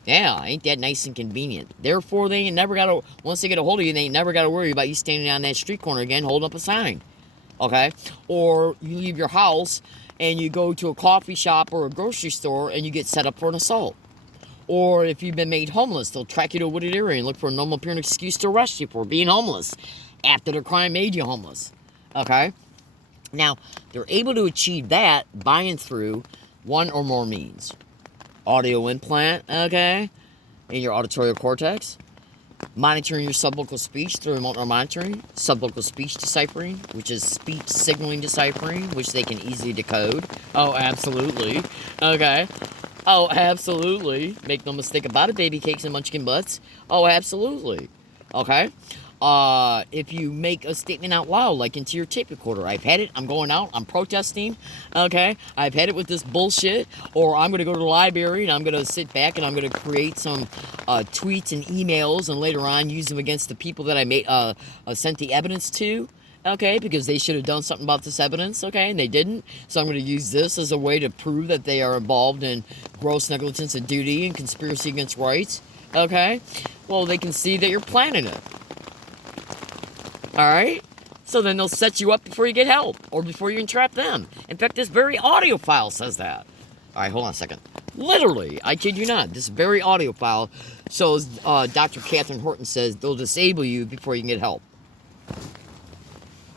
Yeah, ain't that nice and convenient? Therefore, once they get a hold of you, they ain't never got to worry about you standing on that street corner again holding up a sign. okay? Or you leave your house and you go to a coffee shop or a grocery store and you get set up for an assault. Or if you've been made homeless, they'll track you to a wooded area and look for a normal appearing excuse to arrest you for being homeless after the crime made you homeless, okay? Now, they're able to achieve that by and through one or more means. Audio implant, okay, in your auditory cortex. Monitoring your subvocal speech through remote neural monitoring. Subvocal speech deciphering, which is speech signaling deciphering, which they can easily decode. Oh, absolutely. Okay. Oh, absolutely. Make no mistake about it, baby cakes and munchkin butts. Oh, absolutely. Okay. If you make a statement out loud, like into your tape recorder, I've had it, I'm going out, I'm protesting, okay, I've had it with this bullshit, or I'm going to go to the library and I'm going to sit back and I'm going to create some tweets and emails and later on use them against the people that I made, sent the evidence to, okay, because they should have done something about this evidence, okay, and they didn't, so I'm going to use this as a way to prove that they are involved in gross negligence of duty and conspiracy against rights, okay, well, they can see that you're planning it. Alright? So then they'll set you up before you get help, or before you entrap them. In fact, this very audio file says that. Alright, hold on a second. Literally, I kid you not, this very audio file shows Dr. Catherine Horton says they'll disable you before you can get help.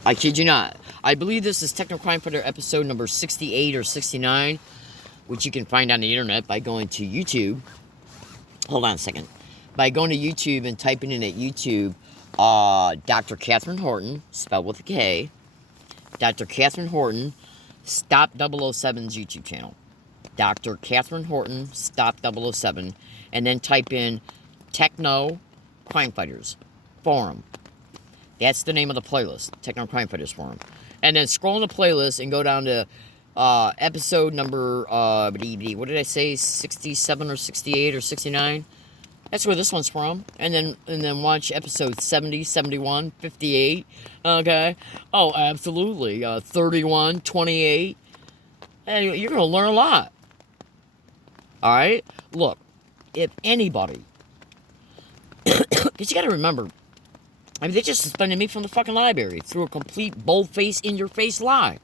I kid you not. I believe this is Techno Crime Fighter episode number 68 or 69, which you can find on the internet by going to YouTube. Hold on a second. By going to YouTube and typing in at YouTube, Dr. Catherine Horton, spelled with a K. Dr. Catherine Horton, Stop 007's YouTube channel. Dr. Catherine Horton, Stop 007. And then type in Techno Crime Fighters Forum. That's the name of the playlist, Techno Crime Fighters Forum. And then scroll in the playlist and go down to episode number, what did I say, 67 or 68 or 69? That's where this one's from. And then watch episode 70, 71, 58. Okay. Oh, absolutely. 31, 28. Hey, you're going to learn a lot. Alright? Look, if anybody... Because you got to remember, I mean, they just suspended me from the fucking library through a complete bold-face, in-your-face lie.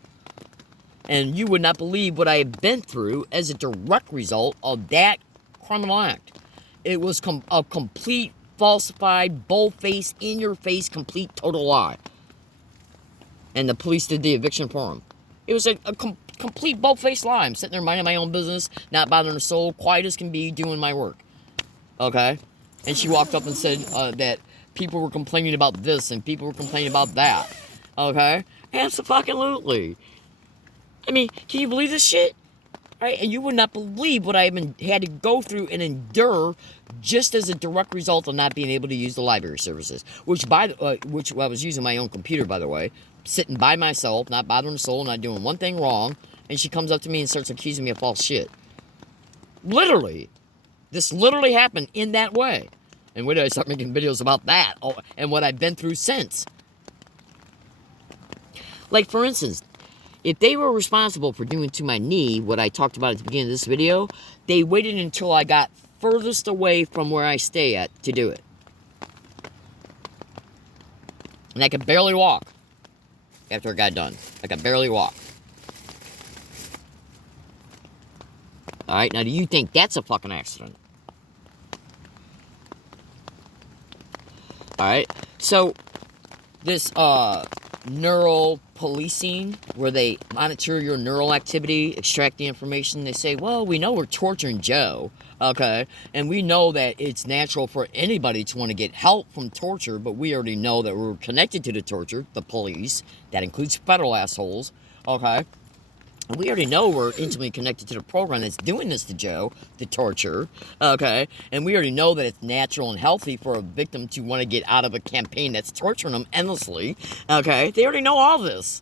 And you would not believe what I have been through as a direct result of that criminal act. It was a complete, falsified, bold-faced, in-your-face, complete, total lie. And the police did the eviction for him. It was a complete, bold-faced lie. I'm sitting there minding my own business, not bothering a soul, quiet as can be, doing my work. Okay? And she walked up and said that people were complaining about this and people were complaining about that. Okay? Absolutely. I mean, can you believe this shit? Right? And you would not believe what I had to go through and endure just as a direct result of not being able to use the library services. Which I was using my own computer, by the way, sitting by myself, not bothering a soul, not doing one thing wrong, and she comes up to me and starts accusing me of false shit. Literally. This literally happened in that way. And when did I start making videos about that? Oh, and what I've been through since. Like, for instance, if they were responsible for doing to my knee what I talked about at the beginning of this video, they waited until I got furthest away from where I stay at to do it. And I could barely walk after it got done. I could barely walk. Alright, now do you think that's a fucking accident? Alright, so this neural policing, where they monitor your neural activity, extract the information, they say, well, we know we're torturing Joe, okay, and we know that it's natural for anybody to want to get help from torture, but we already know that we're connected to the torture, the police, that includes federal assholes, okay, and we already know we're intimately connected to the program that's doing this to Joe, the torture, okay? And we already know that it's natural and healthy for a victim to want to get out of a campaign that's torturing them endlessly, okay? They already know all this,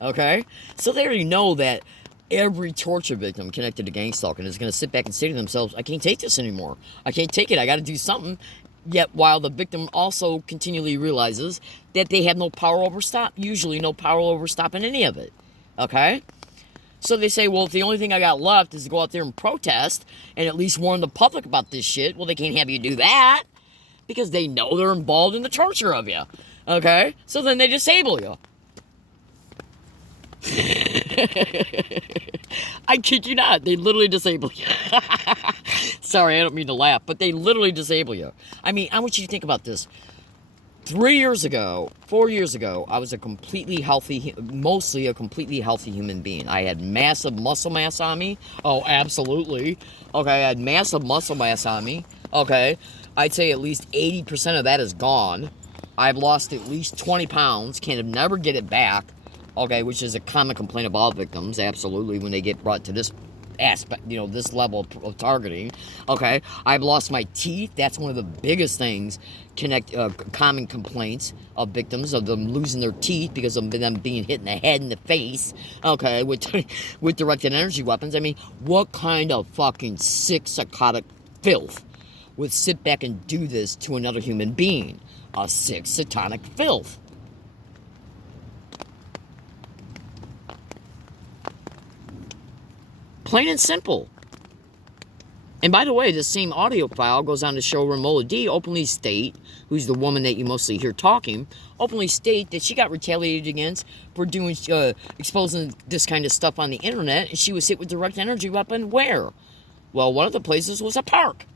okay? So they already know that every torture victim connected to gang stalking is going to sit back and say to themselves, I can't take this anymore. I can't take it. I got to do something. Yet while the victim also continually realizes that they have no power over usually no power over stopping any of it, okay? So they say, well, if the only thing I got left is to go out there and protest and at least warn the public about this shit, well, they can't have you do that because they know they're involved in the torture of you. Okay? So then they disable you. I kid you not. They literally disable you. Sorry, I don't mean to laugh, but they literally disable you. I mean, I want you to think about this. 4 years ago, I was mostly a completely healthy human being. I had massive muscle mass on me. Oh, absolutely. Okay, I had massive muscle mass on me. Okay, I'd say at least 80% of that is gone. I've lost at least 20 pounds, can never get it back. Okay, which is a common complaint of all victims, absolutely, when they get brought to this aspect, this level of targeting. Okay, I've lost my teeth. That's one of the biggest things, common complaints of victims, of them losing their teeth because of them being hit in the head and the face, okay, with directed energy weapons. I mean, what kind of fucking sick, psychotic filth would sit back and do this to another human being? A sick, satanic filth. Plain and simple. And by the way, this same audio file goes on to show Romola D openly state, who's the woman that you mostly hear talking, openly state that she got retaliated against for doing, exposing this kind of stuff on the internet, and she was hit with direct energy weapon where? Well, one of the places was a park.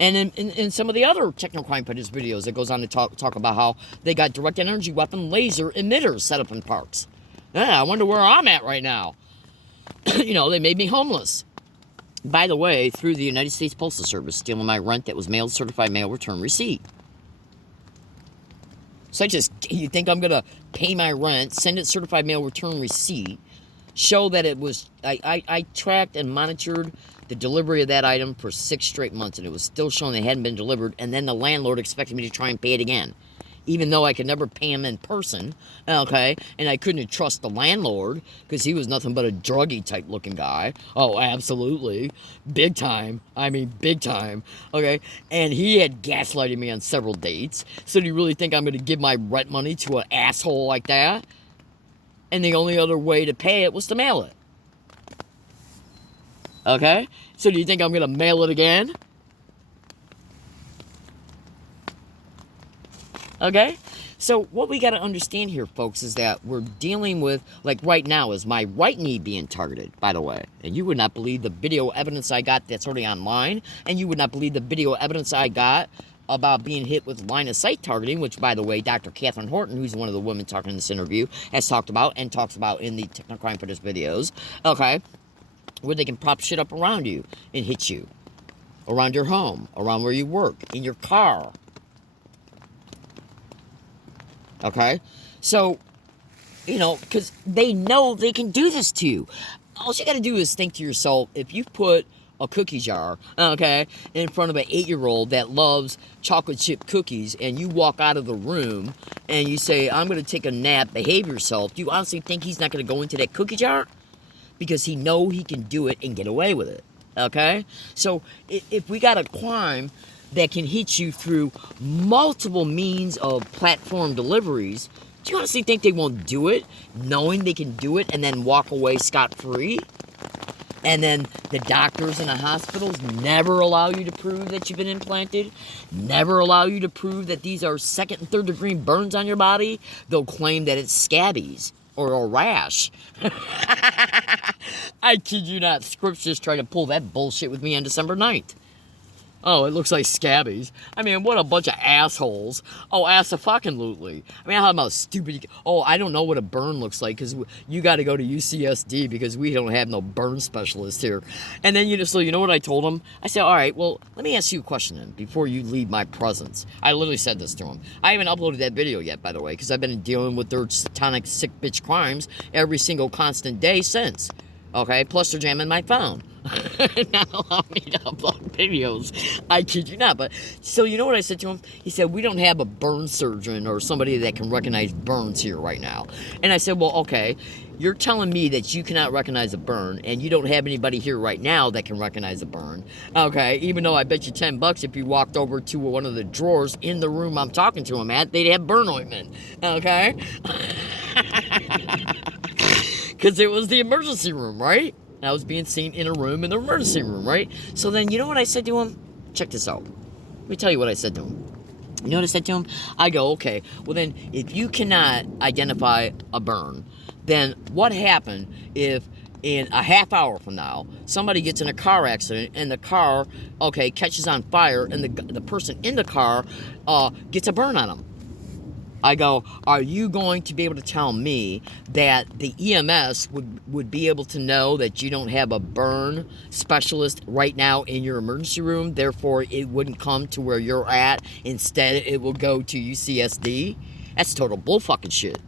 And in some of the other Technocrime Fighters videos, it goes on to talk about how they got direct energy weapon laser emitters set up in parks. Yeah, I wonder where I'm at right now. They made me homeless. By the way, through the United States Postal Service, stealing my rent that was mailed certified mail return receipt. So you think I'm going to pay my rent, send it certified mail return receipt, show that it was, I tracked and monitored the delivery of that item for 6 straight months, and it was still showing it hadn't been delivered, and then the landlord expected me to try and pay it again. Even though I could never pay him in person, okay, and I couldn't trust the landlord, because he was nothing but a druggy-type looking guy. Oh, absolutely. Big time. I mean, big time, okay? And he had gaslighted me on several dates. So do you really think I'm going to give my rent money to an asshole like that? And the only other way to pay it was to mail it. Okay? So do you think I'm going to mail it again? Okay? So what we got to understand here, folks, is that we're dealing with, like right now, is my right knee being targeted, by the way. And you would not believe the video evidence I got that's already online. And you would not believe the video evidence I got about being hit with line of sight targeting, which, by the way, Dr. Catherine Horton, who's one of the women talking in this interview, has talked about and talks about in the Technocrime Fighters videos. Okay? Where they can prop shit up around you and hit you. Around your home, around where you work, in your car. Okay? So, because they know they can do this to you. All you got to do is think to yourself, if you put a cookie jar, okay, in front of an 8-year-old that loves chocolate chip cookies, and you walk out of the room and you say, I'm going to take a nap, behave yourself, do you honestly think he's not going to go into that cookie jar? Because he know he can do it and get away with it, okay? So if we got a crime that can hit you through multiple means of platform deliveries, do you honestly think they won't do it, knowing they can do it, and then walk away scot-free? And then the doctors in the hospitals never allow you to prove that you've been implanted, never allow you to prove that these are 2nd and 3rd degree burns on your body. They'll claim that it's scabies or a rash. I kid you not, Scripps just tried to pull that bullshit with me on December 9th. Oh, it looks like scabies. I mean, what a bunch of assholes. Oh, ass-a-fucking-lutely. I mean, how about stupid... Oh, I don't know what a burn looks like, because you got to go to UCSD, because we don't have no burn specialist here. And then, so you know what I told him? I said, all right, well, let me ask you a question then, before you leave my presence. I literally said this to him. I haven't uploaded that video yet, by the way, because I've been dealing with their satanic, sick bitch crimes every single constant day since. Okay, plus they're jamming my phone. Not allow me to upload videos. I kid you not. But so you know what I said to him? He said, we don't have a burn surgeon or somebody that can recognize burns here right now. And I said, well, okay, you're telling me that you cannot recognize a burn, and you don't have anybody here right now that can recognize a burn. Okay, even though I bet you $10 if you walked over to one of the drawers in the room I'm talking to him at, they'd have burn ointment. Okay? Because it was the emergency room, right? I was being seen in a room in the emergency room, right? So then, you know what I said to him? Check this out. Let me tell you what I said to him. You know what I said to him? I go, okay, well then, if you cannot identify a burn, then what happened if in a half hour from now, somebody gets in a car accident and the car, okay, catches on fire and the person in the car gets a burn on them? I go, are you going to be able to tell me that the EMS would be able to know that you don't have a burn specialist right now in your emergency room, therefore it wouldn't come to where you're at, instead it will go to UCSD? That's total bullfucking shit.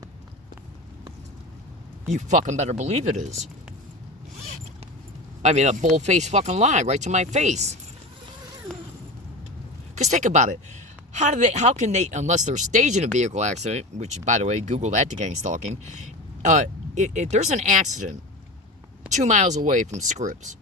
You fucking better believe it is. I mean, a bull-faced fucking lie right to my face. Because think about it. How can they, unless they're staging a vehicle accident, which, by the way, Google that to gang stalking, if there's an accident 2 miles away from Scripps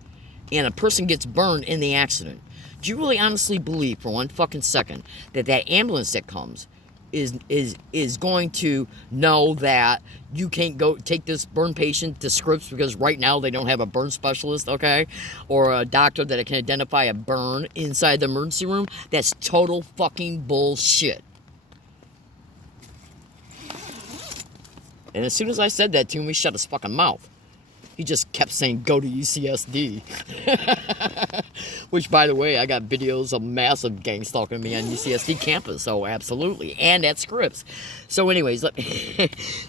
and a person gets burned in the accident, do you really honestly believe for one fucking second that that ambulance that comes is going to know that you can't go take this burn patient to Scripps because right now they don't have a burn specialist, okay? Or a doctor that can identify a burn inside the emergency room? That's total fucking bullshit. And as soon as I said that to him, he shut his fucking mouth. He just kept saying, go to UCSD. Which, by the way, I got videos of massive gang stalking me on UCSD campus. So, absolutely. And at Scripps. So, anyways,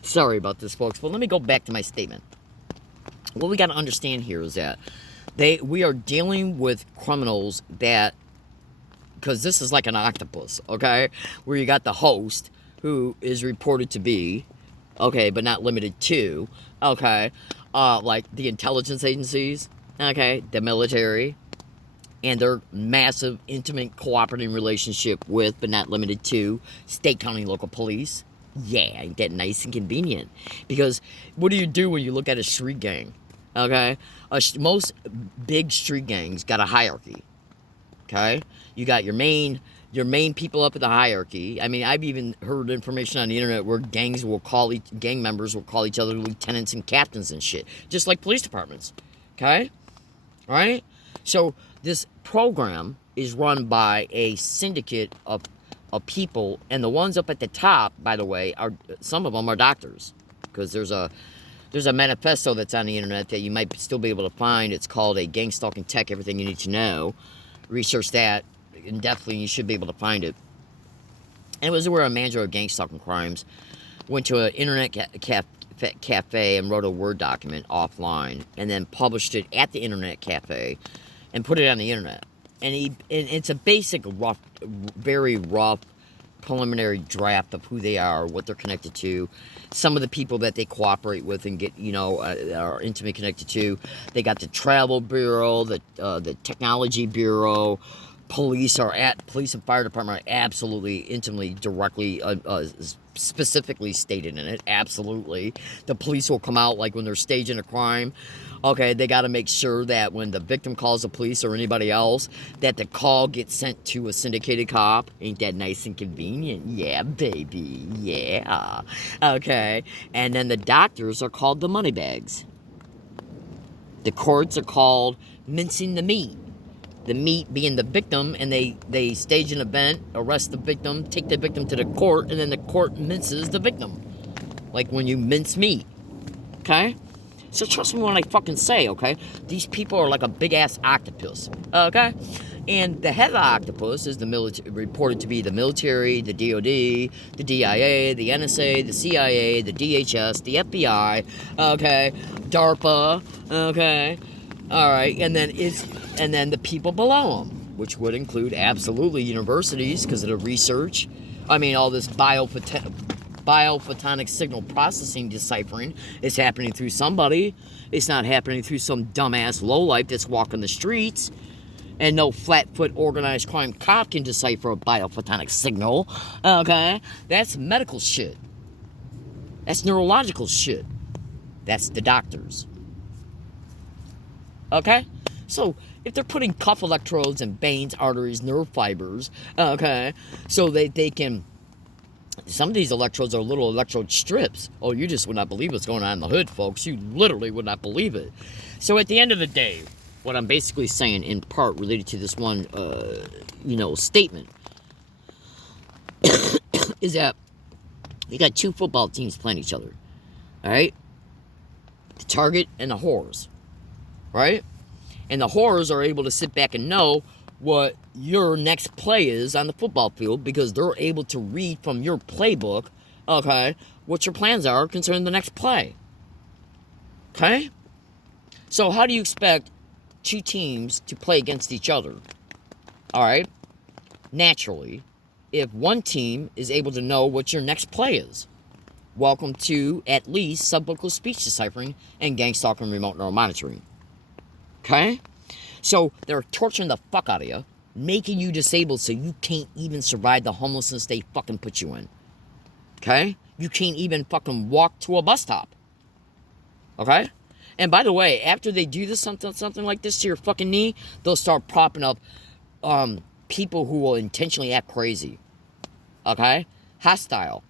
sorry about this, folks. But let me go back to my statement. What we got to understand here is that we are dealing with criminals that, because this is like an octopus, okay? Where you got the host, who is reported to be, okay, but not limited to, okay, like the intelligence agencies, okay, the military, and their massive, intimate, cooperating relationship with, but not limited to, state, county, local police. Yeah, ain't that nice and convenient? Because what do you do when you look at a street gang? Okay, most big street gangs got a hierarchy. Okay, you got your main people up in the hierarchy. I mean, I've even heard information on the internet where gang members will call each other lieutenants and captains and shit, just like police departments. Okay, all right. So this program is run by a syndicate of people, and the ones up at the top, by the way, are some of them are doctors, because there's a manifesto that's on the internet that you might still be able to find. It's called A Gang Stalking Tech: Everything You Need to Know. Research that, and definitely you should be able to find it. And it was where a manager of gang stalking crimes went to an internet cafe and wrote a Word document offline, and then published it at the internet cafe and put it on the internet. And it's a basic rough, very rough preliminary draft of who they are, what they're connected to, some of the people that they cooperate with and get, are intimately connected to. They got the travel bureau, the technology bureau, police and fire department are absolutely, intimately, directly, specifically stated in it. Absolutely. The police will come out like when they're staging a crime. Okay, they got to make sure that when the victim calls the police or anybody else, that the call gets sent to a syndicated cop. Ain't that nice and convenient? Yeah, baby. Yeah. Okay. And then the doctors are called the money bags. The courts are called mincing the meat. The meat being the victim, and they stage an event, arrest the victim, take the victim to the court, and then the court minces the victim. Like when you mince meat. Okay? So trust me when I fucking say, okay? These people are like a big-ass octopus. Okay? And the head of the octopus is reported to be the military, the DOD, the DIA, the NSA, the CIA, the DHS, the FBI, okay? DARPA, okay? All right, and then the people below them, which would include absolutely universities because of the research. I mean, all this biophotonic signal processing deciphering is happening through somebody. It's not happening through some dumbass lowlife that's walking the streets. And no flat-foot organized crime cop can decipher a biophotonic signal. Okay? That's medical shit. That's neurological shit. That's the doctors. Okay? So, if they're putting cuff electrodes in veins, arteries, nerve fibers, okay, so they can... Some of these electrodes are little electrode strips. Oh, you just would not believe what's going on in the hood, folks. You literally would not believe it. So, at the end of the day, what I'm basically saying, in part, related to this one, statement. is that you got two football teams playing each other. Alright? The target and the whores. Right? And the whores are able to sit back and know what your next play is on the football field because they're able to read from your playbook, okay, what your plans are concerning the next play. Okay? So how do you expect two teams to play against each other? Alright? Naturally, if one team is able to know what your next play is. Welcome to, at least, subvocal speech deciphering and gang stalking remote neural monitoring. Okay? So, they're torturing the fuck out of you, making you disabled so you can't even survive the homelessness they fucking put you in. Okay? You can't even fucking walk to a bus stop. Okay? And by the way, after they do this something like this to your fucking knee, they'll start propping up people who will intentionally act crazy. Okay? Hostile.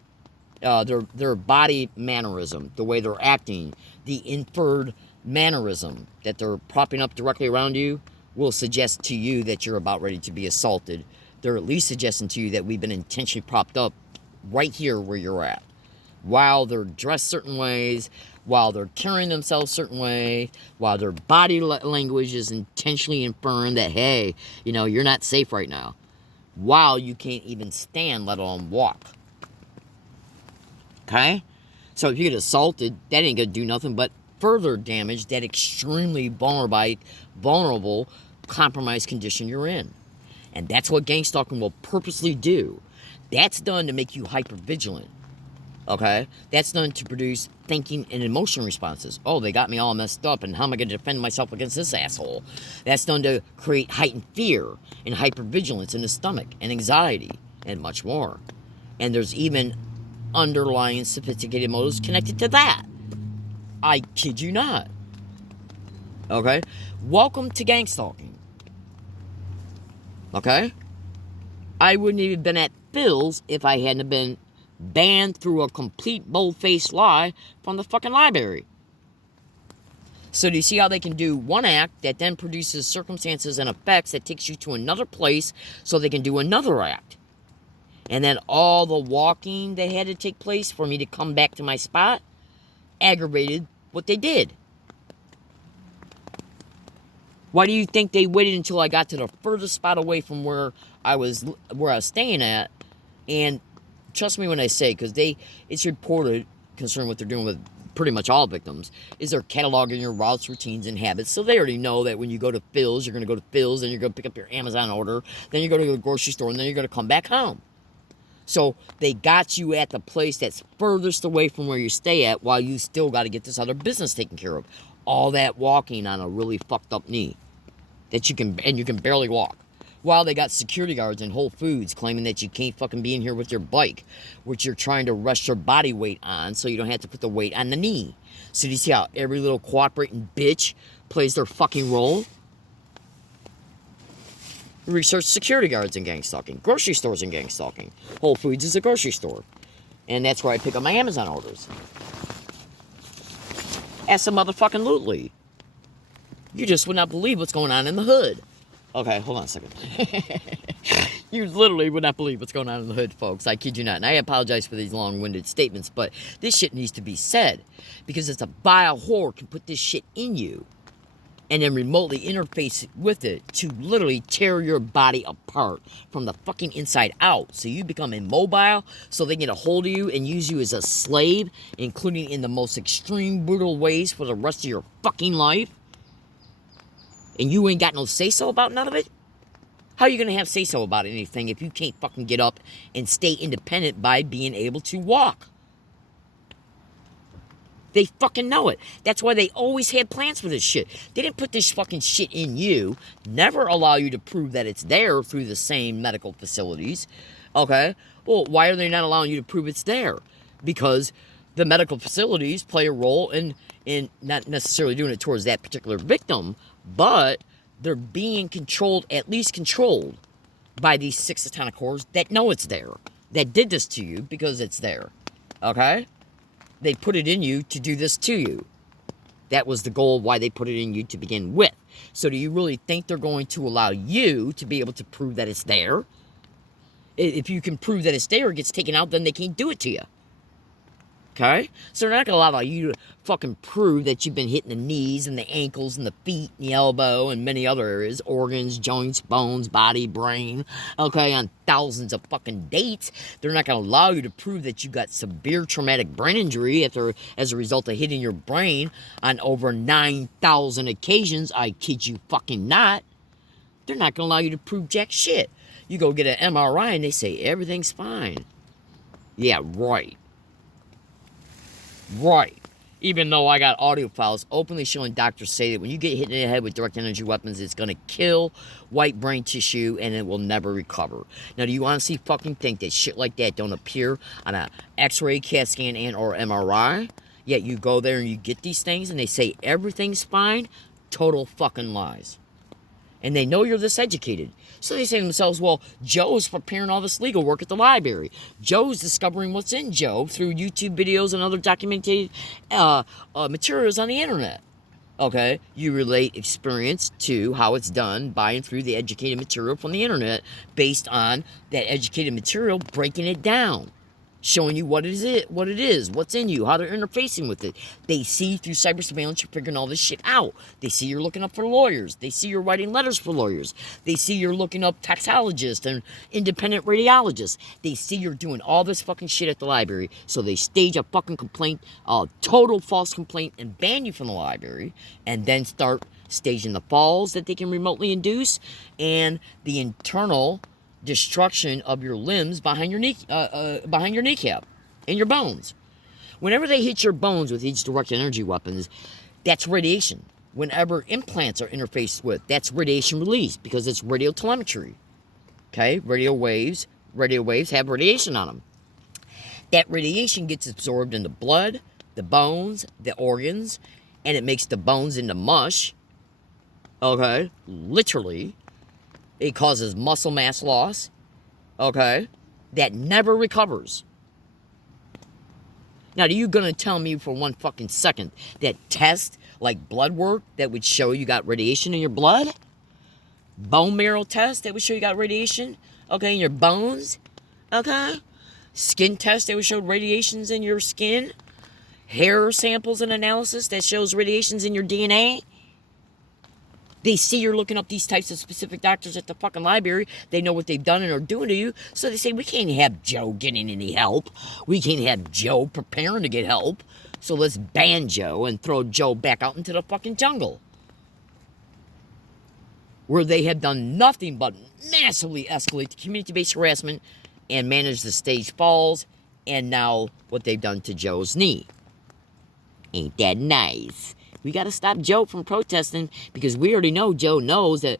Their body mannerism, the way they're acting, the inferred mannerism that they're propping up directly around you will suggest to you that you're about ready to be assaulted. They're at least suggesting to you that we've been intentionally propped up right here where you're at. While they're dressed certain ways, while they're carrying themselves certain way, while their body language is intentionally inferring that, hey, you know, you're not safe right now. While you can't even stand, let alone walk. Okay? So if you get assaulted, that ain't gonna do nothing but further damage that extremely vulnerable, compromised condition you're in. And that's what gang stalking will purposely do. That's done to make you hypervigilant. Okay? That's done to produce thinking and emotion responses. Oh, they got me all messed up, and how am I going to defend myself against this asshole? That's done to create heightened fear and hypervigilance in the stomach and anxiety and much more. And there's even underlying sophisticated motives connected to that. I kid you not. Okay? Welcome to gang stalking. Okay? I wouldn't even been at Phil's if I hadn't been banned through a complete bold-faced lie from the fucking library. So do you see how they can do one act that then produces circumstances and effects that takes you to another place so they can do another act? And then all the walking that had to take place for me to come back to my spot aggravated what they did. Why do you think they waited until I got to the furthest spot away from where I was staying at? And trust me when I say, because it's reported concerning what they're doing with pretty much all victims, is they're cataloging your routes, routines, and habits. So they already know that when you go to Phil's, you're going to go to Phil's, then you're going to pick up your Amazon order, then you're going to go to the grocery store, and then you're going to come back home. So they got you at the place that's furthest away from where you stay at while you still got to get this other business taken care of. All that walking on a really fucked up knee that you can barely walk. While they got security guards in Whole Foods claiming that you can't fucking be in here with your bike, which you're trying to rest your body weight on so you don't have to put the weight on the knee. So do you see how every little cooperating bitch plays their fucking role? Research security guards in gang stalking, grocery stores in gang stalking. Whole Foods is a grocery store. And that's where I pick up my Amazon orders. Ask some motherfucking Lootly. You just would not believe what's going on in the hood. Okay, hold on a second. You literally would not believe what's going on in the hood, folks. I kid you not. And I apologize for these long-winded statements, but this shit needs to be said. Because it's a vile whore can put this shit in you and then remotely interface with it to literally tear your body apart from the fucking inside out. So you become immobile, so they get a hold of you and use you as a slave, including in the most extreme, brutal ways for the rest of your fucking life. And you ain't got no say-so about none of it? How are you going to have say-so about anything if you can't fucking get up and stay independent by being able to walk? They fucking know it. That's why they always had plans for this shit. They didn't put this fucking shit in you, never allow you to prove that it's there through the same medical facilities. Okay? Well, why are they not allowing you to prove it's there? Because the medical facilities play a role in not necessarily doing it towards that particular victim, but they're being controlled, at least controlled, by these 6 atomic cores that know it's there. That did this to you because it's there. Okay? They put it in you to do this to you. That was the goal of why they put it in you to begin with. So do you really think they're going to allow you to be able to prove that it's there? If you can prove that it's there or gets taken out, then they can't do it to you. Okay? So they're not going to allow you to fucking prove that you've been hitting the knees and the ankles and the feet and the elbow and many other areas, organs, joints, bones, body, brain, okay, on thousands of fucking dates. They're not going to allow you to prove that you got severe traumatic brain injury as a result of hitting your brain on over 9,000 occasions. I kid you fucking not. They're not going to allow you to prove jack shit. You go get an MRI and they say everything's fine. Yeah, right. Right. Even though I got audio files openly showing doctors say that when you get hit in the head with direct energy weapons, it's going to kill white brain tissue and it will never recover. Now, do you honestly fucking think that shit like that don't appear on a X-ray, CAT scan, and or MRI? Yet you go there and you get these things and they say everything's fine? Total fucking lies. And they know you're this educated. So they say to themselves, well, Joe's preparing all this legal work at the library. Joe's discovering what's in Joe through YouTube videos and other documented materials on the internet. Okay? You relate experience to how it's done by and through the educated material from the internet based on that educated material breaking it down. Showing you what it is, what's in you, how they're interfacing with it. They see through cyber surveillance you're figuring all this shit out. They see you're looking up for lawyers. They see you're writing letters for lawyers. They see you're looking up toxicologists and independent radiologists. They see you're doing all this fucking shit at the library. So they stage a fucking complaint, a total false complaint, and ban you from the library. And then start staging the falls that they can remotely induce and the internal destruction of your limbs behind your kneecap and your bones. Whenever they hit your bones with these direct energy weapons, that's radiation. Whenever implants are interfaced with, that's radiation release because it's radio telemetry. Okay, radio waves have radiation on them. That radiation gets absorbed in the blood, the bones, the organs, and it makes the bones into mush. Okay, literally. It causes muscle mass loss, okay, that never recovers. Now, are you going to tell me for one fucking second that test like blood work that would show you got radiation in your blood? Bone marrow test that would show you got radiation, okay, in your bones, okay? Skin test that would show radiations in your skin? Hair samples and analysis that shows radiations in your DNA? They see you're looking up these types of specific doctors at the fucking library. They know what they've done and are doing to you. So they say, we can't have Joe getting any help. We can't have Joe preparing to get help. So let's ban Joe and throw Joe back out into the fucking jungle. Where they have done nothing but massively escalate the community-based harassment and manage the stage falls. And now what they've done to Joe's knee. Ain't that nice? We got to stop Joe from protesting because we already know Joe knows that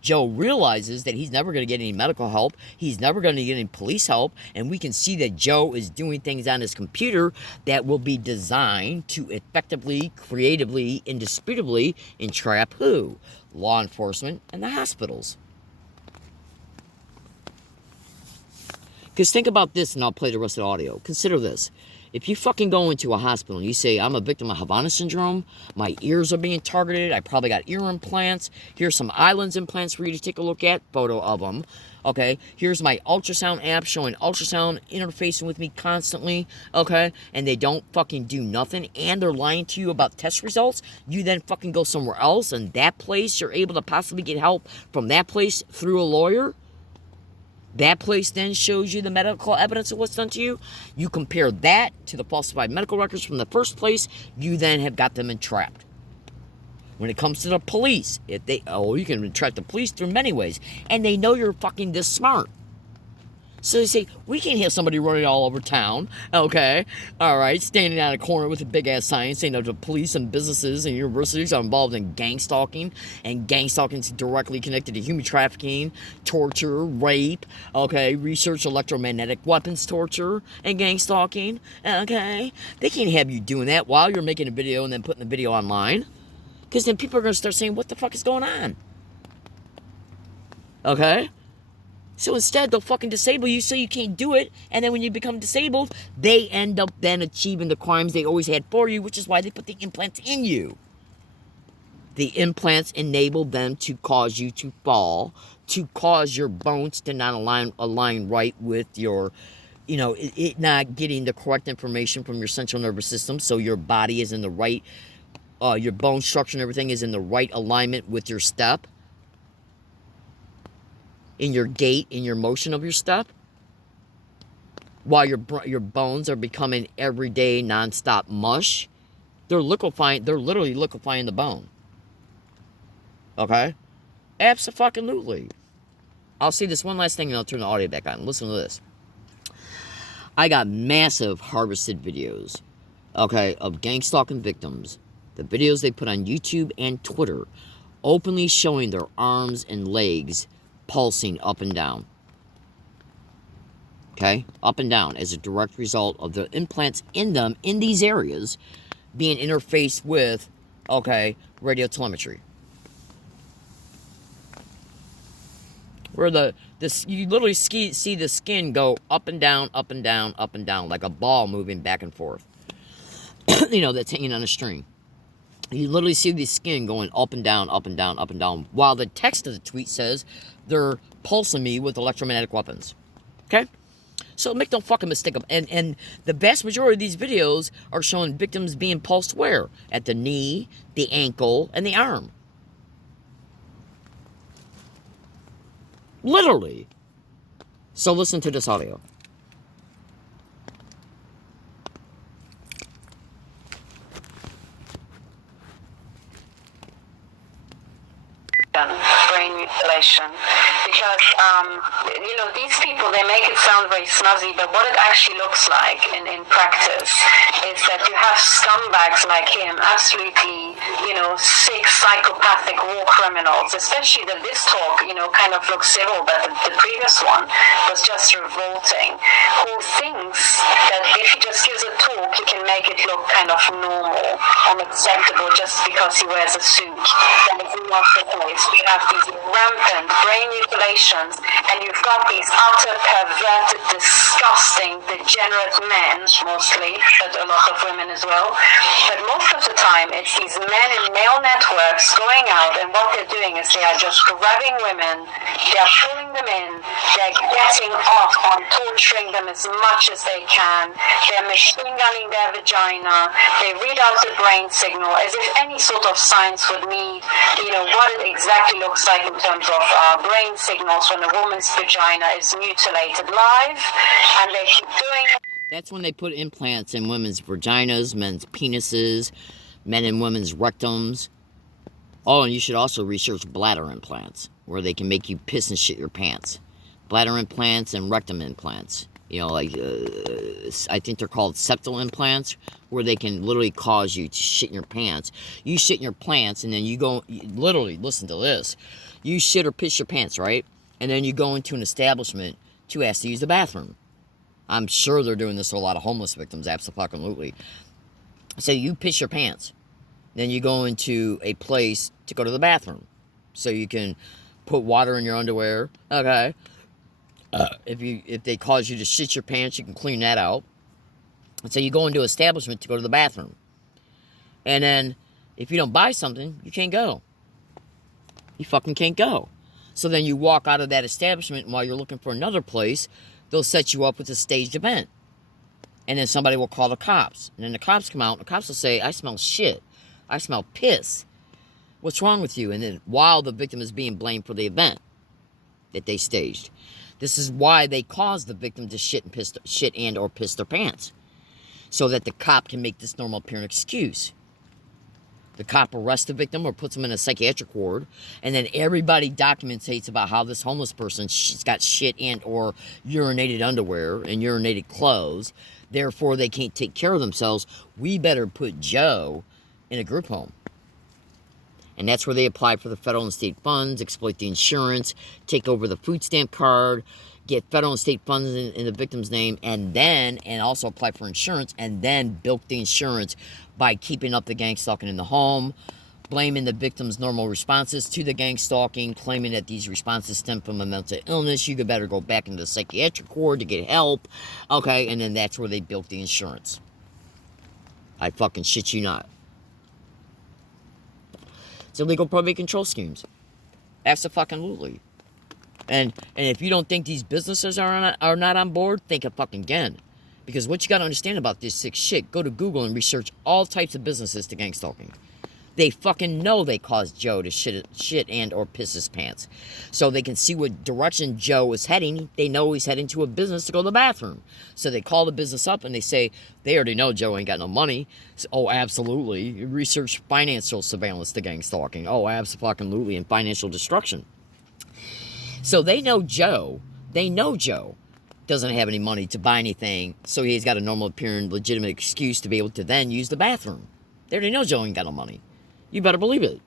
Joe realizes that he's never going to get any medical help. He's never going to get any police help. And we can see that Joe is doing things on his computer that will be designed to effectively, creatively, indisputably entrap who? Law enforcement and the hospitals. Because think about this, and I'll play the rest of the audio. Consider this. If you fucking go into a hospital and you say, I'm a victim of Havana syndrome, my ears are being targeted, I probably got ear implants, here's some islands implants for you to take a look at, photo of them, okay? Here's my ultrasound app showing ultrasound interfacing with me constantly, okay? And they don't fucking do nothing, and they're lying to you about test results, you then fucking go somewhere else, and that place, you're able to possibly get help from that place through a lawyer? That place then shows you the medical evidence of what's done to you. You compare that to the falsified medical records from the first place, you then have got them entrapped. When it comes to the police, you can entrap the police through many ways. And they know you're fucking this smart. So they say, we can't have somebody running all over town, okay? All right, standing on a corner with a big-ass sign saying that the police and businesses and universities are involved in gang stalking, and gang stalking is directly connected to human trafficking, torture, rape, okay? Research electromagnetic weapons torture and gang stalking, okay? They can't have you doing that while you're making a video and then putting the video online, because then people are going to start saying, what the fuck is going on? Okay? So instead, they'll fucking disable you so you can't do it. And then when you become disabled, they end up then achieving the crimes they always had for you, which is why they put the implants in you. The implants enable them to cause you to fall, to cause your bones to not align right with your, it not getting the correct information from your central nervous system, so your body is in the right, your bone structure and everything is in the right alignment with your step, in your gait, in your motion of your step, while your bones are becoming everyday nonstop mush. They're literally liquefying the bone. Okay? Abso-fucking-lutely. I'll say this one last thing and I'll turn the audio back on. Listen to this. I got massive harvested videos, okay, of gang stalking victims. The videos they put on YouTube and Twitter, openly showing their arms and legs pulsing up and down. Okay? Up and down as a direct result of the implants in them, in these areas, being interfaced with, okay, radio telemetry. Where you literally see the skin go up and down, up and down, up and down, like a ball moving back and forth. That's hanging on a string. You literally see the skin going up and down, up and down, up and down, while the text of the tweet says they're pulsing me with electromagnetic weapons. Okay? So make no fucking mistake. And the vast majority of these videos are showing victims being pulsed where? At the knee, the ankle, and the arm. Literally. So listen to this audio. Brain mutilation, because these people, they make it sound very snazzy, but what it actually looks like in practice is that you have scumbags like him, absolutely sick psychopathic war criminals, especially that this talk kind of looks civil, but the previous one was just revolting, who thinks that if he just gives a talk he can make it look kind of normal and acceptable just because he wears a suit. And it's not the case. We have these rampant brain mutilations, and you've got these utter perverted, disgusting, degenerate men, mostly, but a lot of women as well. But most of the time, it's these men in male networks going out, and what they're doing is they are just grabbing women, they're pulling them in, they're getting off on torturing them as much as they can, they're machine gunning their vagina, they read out the brain signal as if any sort of science would need, what it exactly looks like in terms of brain signals when a woman's vagina is mutilated live, and they keep doing it. That's when they put implants in women's vaginas, men's penises, men and women's rectums. Oh, and you should also research bladder implants, where they can make you piss and shit your pants. Bladder implants and rectum implants. I think they're called septal implants, where they can literally cause you to shit in your pants. You shit in your pants, and then literally, listen to this. You shit or piss your pants, right? And then you go into an establishment to ask to use the bathroom. I'm sure they're doing this to a lot of homeless victims, absolutely. So you piss your pants. Then you go into a place to go to the bathroom. So you can put water in your underwear, okay? If they cause you to shit your pants, you can clean that out. And so you go into an establishment to go to the bathroom. And then, if you don't buy something, you can't go. You fucking can't go. So then you walk out of that establishment, and while you're looking for another place, they'll set you up with a staged event. And then somebody will call the cops. And then the cops come out, and the cops will say, I smell shit. I smell piss. What's wrong with you? And then while the victim is being blamed for the event that they staged. This is why they caused the victim to shit and or piss their pants. So that the cop can make this normal apparent excuse. The cop arrests the victim or puts him in a psychiatric ward, and then everybody documentates about how this homeless person got shit and or urinated underwear and urinated clothes. Therefore, they can't take care of themselves. We better put Joe in a group home. And that's where they apply for the federal and state funds, exploit the insurance, take over the food stamp card, get federal and state funds in the victim's name, and also apply for insurance, and then bilk the insurance by keeping up the gang stalking in the home, blaming the victim's normal responses to the gang stalking, claiming that these responses stem from a mental illness. You could better go back into the psychiatric ward to get help. Okay, and then that's where they bilk the insurance. I fucking shit you not. It's illegal probate control schemes. Abso-fucking-lutely. And if you don't think these businesses are not on board, think fucking again. Because what you got to understand about this sick shit, go to Google and research all types of businesses to gang stalking. They fucking know they caused Joe to shit and or piss his pants. So they can see what direction Joe is heading. They know he's heading to a business to go to the bathroom. So they call the business up and they say, they already know Joe ain't got no money. So, oh, absolutely. Research financial surveillance to gang stalking. Oh, absolutely. And financial destruction. So they know Joe doesn't have any money to buy anything. So he's got a normal appearing legitimate excuse to be able to then use the bathroom. They already know Joe ain't got no money. You better believe it.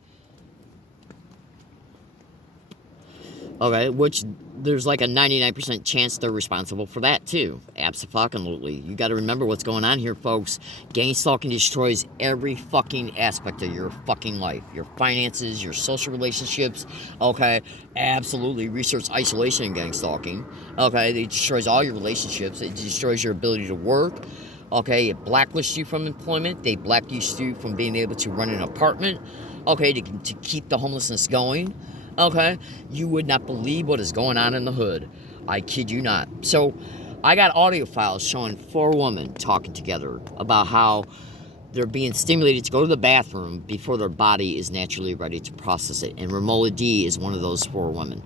Okay, which there's like a 99% chance they're responsible for that too. Abso-fucking-lutely. You got to remember what's going on here, folks. Gang stalking destroys every fucking aspect of your fucking life. Your finances, your social relationships. Okay, absolutely. Research isolation in gang stalking. Okay, it destroys all your relationships. It destroys your ability to work. Okay, it blacklists you from employment. They blacklist you from being able to run an apartment. Okay, to keep the homelessness going. Okay, you would not believe what is going on in the hood. I kid you not. So, I got audio files showing 4 women talking together about how they're being stimulated to go to the bathroom before their body is naturally ready to process it. And Romola D is one of those 4 women.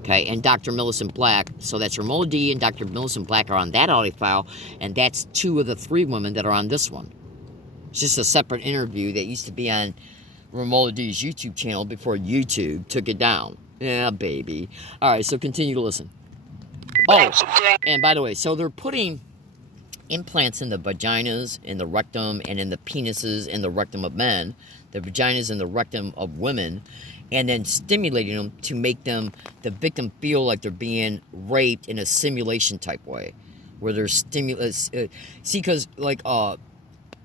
Okay, and Dr. Millicent Black, so that's Romola D and Dr. Millicent Black are on that audio file, and that's 2 of the 3 women that are on this one. It's just a separate interview that used to be on Romola D's YouTube channel before YouTube took it down. Yeah, baby. Alright, so continue to listen. Oh, and by the way, so they're putting implants in the vaginas, in the rectum, and in the penises in the rectum of men, the vaginas and the rectum of women, and then stimulating them to make the victim feel like they're being raped in a simulation type way, where there's stimulus. See, because like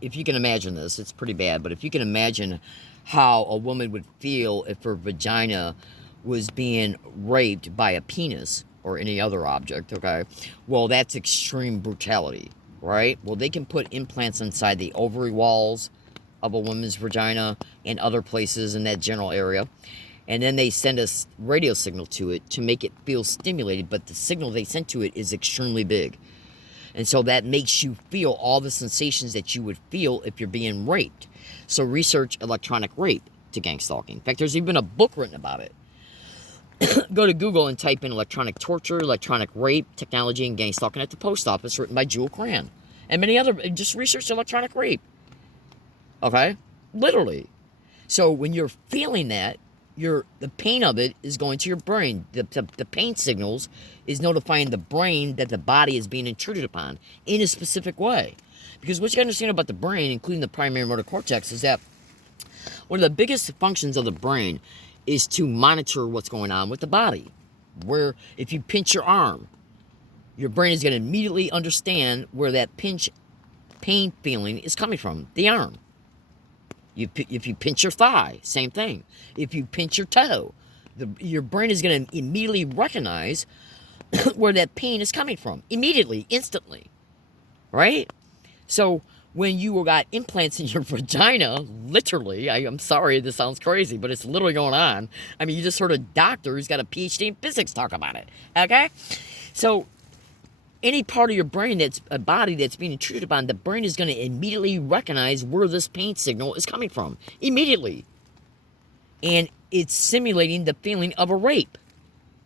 if you can imagine this, it's pretty bad, but if you can imagine how a woman would feel if her vagina was being raped by a penis or any other object, okay? Well, that's extreme brutality, right? Well, they can put implants inside the ovary walls of a woman's vagina and other places in that general area. And then they send a radio signal to it to make it feel stimulated, but the signal they sent to it is extremely big. And so that makes you feel all the sensations that you would feel if you're being raped. So research electronic rape to gang stalking. In fact, there's even a book written about it. Go to Google and type in electronic torture, electronic rape, technology, and gang stalking at the post office, written by Jewel Cran. And many other, just research electronic rape. Okay? Literally. So when you're feeling that, the pain of it is going to your brain. The pain signals is notifying the brain that the body is being intruded upon in a specific way. Because what you gotta understand about the brain, including the primary motor cortex, is that one of the biggest functions of the brain is to monitor what's going on with the body. Where if you pinch your arm, your brain is going to immediately understand where that pain feeling is coming from, the arm. If you pinch your thigh, same thing. If you pinch your toe, your brain is going to immediately recognize where that pain is coming from. Immediately, instantly. Right? So when you got implants in your vagina, literally, I'm sorry, this sounds crazy, but it's literally going on. I mean, you just heard a doctor who's got a PhD in physics talk about it, okay? So any part of your brain that's a body that's being intruded upon, the brain is going to immediately recognize where this pain signal is coming from. Immediately. And it's simulating the feeling of a rape.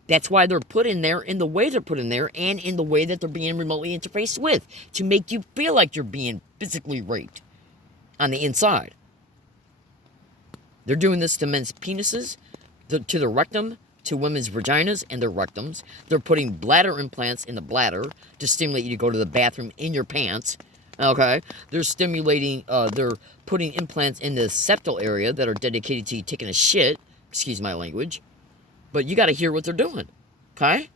That's why they're put in there in the way they're put in there and in the way that they're being remotely interfaced with, to make you feel like you're being physically raped on the inside. They're doing this to men's penises, to the rectum, to women's vaginas and their rectums. They're putting bladder implants in the bladder to stimulate you to go to the bathroom in your pants. Okay? They're they're putting implants in the septal area that are dedicated to you taking a shit. Excuse my language. But you got to hear what they're doing, okay?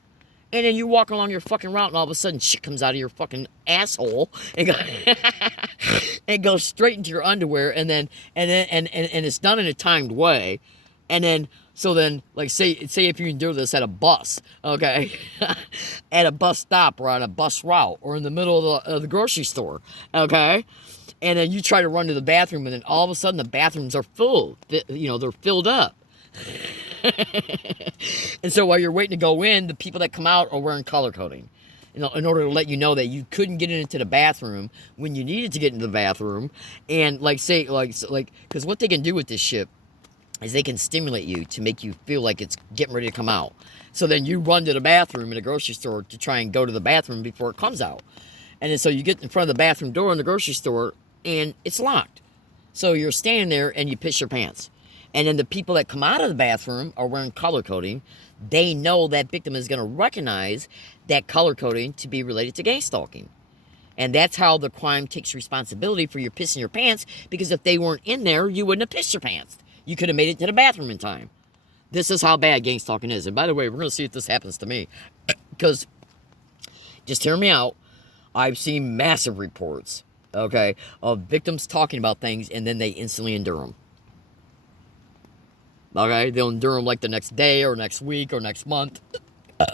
And then you walk along your fucking route, and all of a sudden, shit comes out of your fucking asshole, and goes straight into your underwear, and it's done in a timed way, and then like say if you can do this at a bus, okay, at a bus stop or on a bus route or in the middle of the grocery store, okay, And then you try to run to the bathroom, and then all of a sudden the bathrooms are full. They're filled up. And so while you're waiting to go in, the people that come out are wearing color coding. In order to let you know that you couldn't get into the bathroom when you needed to get into the bathroom. And because what they can do with this shit is they can stimulate you to make you feel like it's getting ready to come out. So then you run to the bathroom in a grocery store to try and go to the bathroom before it comes out. And then so you get in front of the bathroom door in the grocery store and it's locked. So you're standing there and you piss your pants. And then the people that come out of the bathroom are wearing color coding. They know that victim is going to recognize that color coding to be related to gang stalking. And that's how the crime takes responsibility for your pissing your pants, because if they weren't in there, you wouldn't have pissed your pants. You could have made it to the bathroom in time. This is how bad gang stalking is. And by the way, we're going to see if this happens to me. Because, just hear me out, I've seen massive reports, okay, of victims talking about things and then they instantly endure them. Okay, they'll endure them like the next day or next week or next month.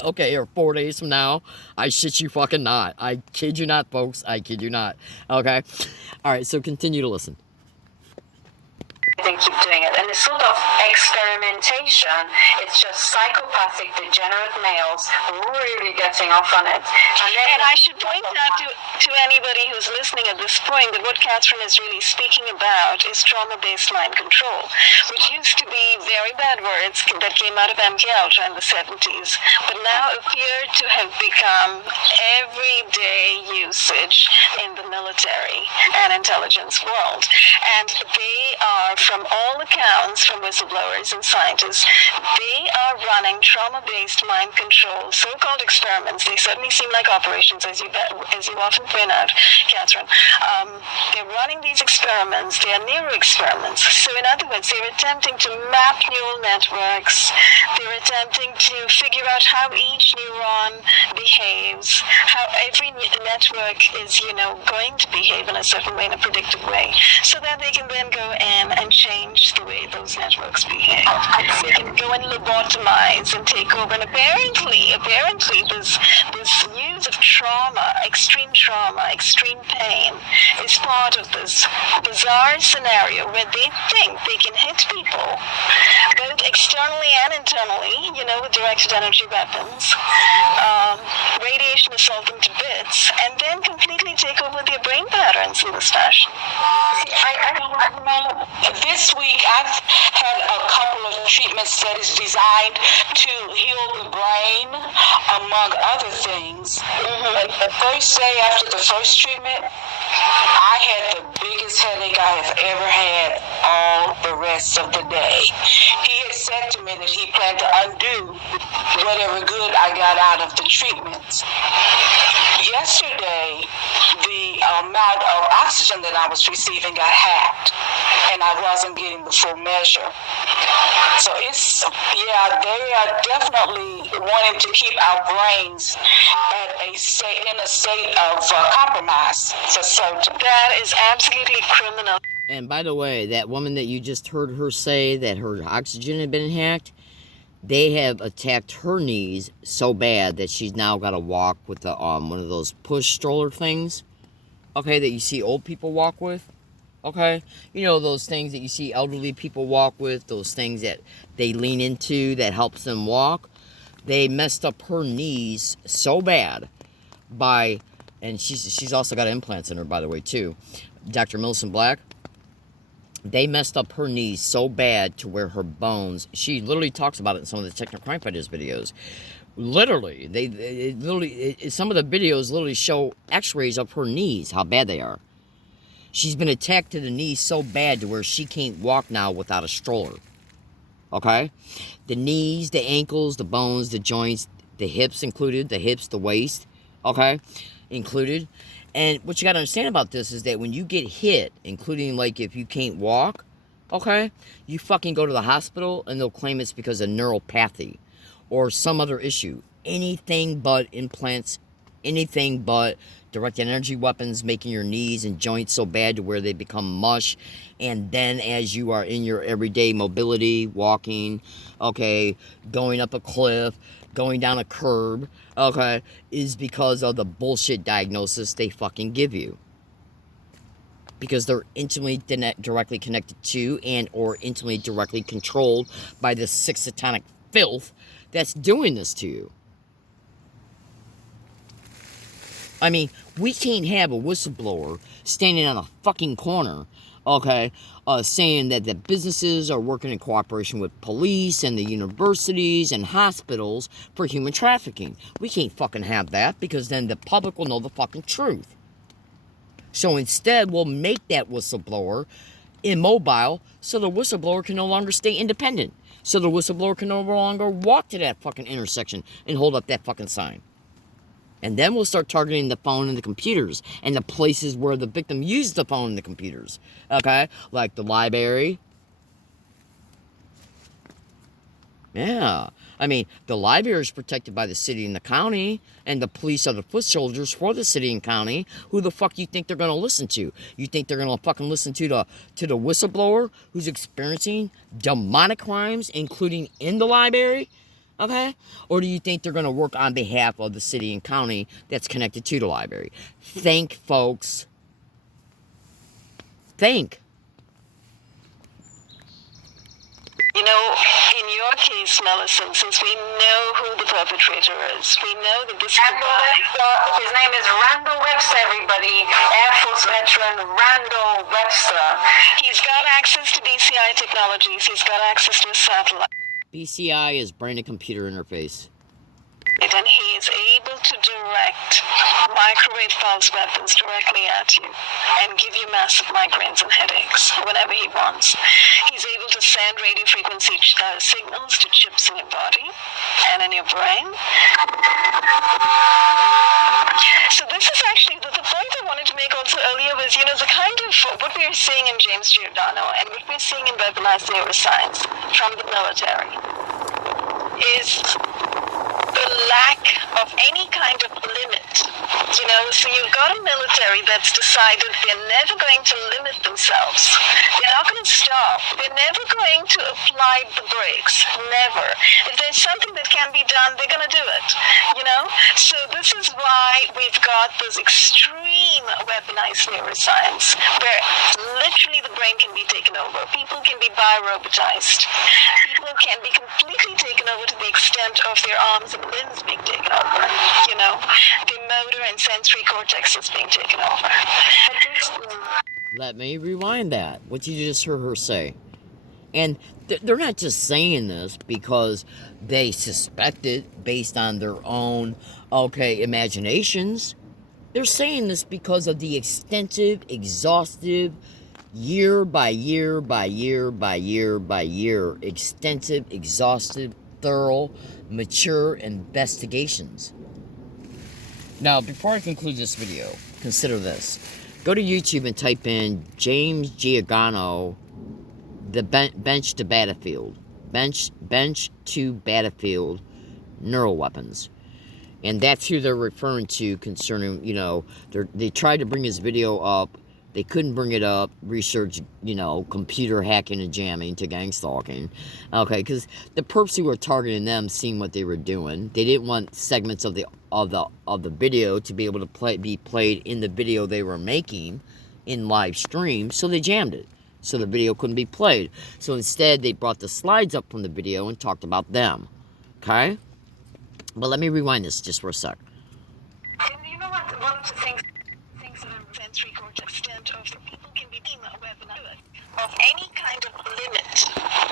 Okay, or 4 days from now. I shit you fucking not. I kid you not, folks. I kid you not. Okay? Alright, so continue to listen. They keep doing it, and it's sort of experimentation. It's just psychopathic, degenerate males really getting off on it. And I should point out to anybody who's listening at this point that what Catherine is really speaking about is trauma-based mind control, which used to be very bad words that came out of MK Ultra in the 70s, but now appear to have become everyday usage in the military and intelligence world. And they are, from all accounts, from whistleblowers and scientists, they are running trauma-based mind control, so-called experiments. They certainly seem like operations, as you often point out, Catherine. They're running these experiments. They are neuro-experiments. So in other words, they're attempting to map neural networks. They're attempting to figure out how each neuron behaves, how every network is, going to behave in a certain way, in a predictive way, so that they can then go in and change the way those networks behave. They can go and lobotomize and take over. And apparently, this use of trauma, extreme pain, is part of this bizarre scenario where they think they can hit people, both externally and internally, with directed energy weapons, radiation assault them to bits, and then completely take over their brain patterns in this fashion. This week I've had a couple of treatments that is designed to heal the brain, among other things. And the first day after the first treatment, I had the biggest headache I have ever had all the rest of the day. He had said to me that he planned to undo whatever good I got out of the treatments. Yesterday, the amount of oxygen that I was receiving got hacked, and I wasn't getting the full measure. So they are definitely wanting to keep our brains in a state of compromise, for certain. That is absolutely criminal. And by the way, that woman that you just heard her say that her oxygen had been hacked, they have attacked her knees so bad that she's now got to walk with the one of those push stroller things, okay, that you see old people walk with, okay? Those things that you see elderly people walk with, those things that they lean into that helps them walk. They messed up her knees so bad and she's also got implants in her, by the way, too. Dr. Millicent Black. They messed up her knees so bad to where her bones, she literally talks about it in some of the Techno Crime Fighters videos. Literally, some of the videos literally show x-rays of her knees, how bad they are. She's been attacked to the knees so bad to where she can't walk now without a stroller. Okay? The knees, the ankles, the bones, the joints, the hips included, the waist, okay, included. And what you got to understand about this is that when you get hit, including like if you can't walk, okay, you fucking go to the hospital and they'll claim it's because of neuropathy or some other issue. Anything but implants, anything but directed energy weapons making your knees and joints so bad to where they become mush. And then as you are in your everyday mobility, walking, okay, going up a cliff, going down a curb, okay, is because of the bullshit diagnosis they fucking give you. because they're intimately directly connected to and or intimately directly controlled by the six satanic filth that's doing this to you. I mean, we can't have a whistleblower standing on a fucking corner, okay, saying that the businesses are working in cooperation with police and the universities and hospitals for human trafficking. We can't fucking have that, because then the public will know the fucking truth. So instead, we'll make that whistleblower immobile so the whistleblower can no longer stay independent. So the whistleblower can no longer walk to that fucking intersection and hold up that fucking sign. And then we'll start targeting the phone and the computers and the places where the victim used the phone and the computers. Okay? Like the library. Yeah. I mean, the library is protected by the city and the county, and the police are the foot soldiers for the city and county. Who the fuck you think they're going to listen to? You think they're going to fucking listen to the whistleblower who's experiencing demonic crimes, including in the library? Okay? Or do you think they're going to work on behalf of the city and county that's connected to the library? Think, folks. Think. You know, in your case, Millicent, since we know who the perpetrator is, we know that this Randall Webster, his name is Randall Webster, everybody. Air Force veteran Randall Webster. He's got access to BCI technologies. He's got access to a satellite. BCI is brain and computer interface. And he is able to direct microwave pulse weapons directly at you and give you massive migraines and headaches whenever he wants. He's able to send radio frequency signals to chips in your body and in your brain. So this is actually the point I wanted to make also earlier was, you know, the kind of what we are seeing in James Giordano and what we're seeing in weaponized neuroscience from the military is the lack of any kind of limit, you know. So you've got a military that's decided they're never going to limit themselves. They're not going to stop. They're never going to apply the brakes. Never. If there's something that can be done, they're going to do it, you know. So this is why we've got this extreme weaponized neuroscience where literally the brain can be taken over. People can be biorobotized. People can be completely taken over to the extent of their arms and limbs being taken over, you know. The motor and sensory cortex is being taken over. Let me rewind that. What you just heard her say. And they're not just saying this because they suspect it based on their own, imaginations. They're saying this because of the extensive, exhaustive, year by year by year by year by year, extensive, exhaustive, thorough, mature investigations. Now, before I conclude this video, consider this. Go to YouTube and type in James Giordano, the bench to battlefield. Bench to battlefield neural weapons. And that's who they're referring to concerning, you know, they tried to bring his video up. They couldn't bring it up. Research, you know, computer hacking and jamming to gang stalking. Okay, because the perps who were targeting them, seeing what they were doing, they didn't want segments of the video to be able to be played in the video they were making in live stream, so they jammed it. So the video couldn't be played. So instead, they brought the slides up from the video and talked about them. Okay? But let me rewind this just for a sec. And you know what? One of the things that are sensory cortex extent of the people can be weaponized of any kind of limit,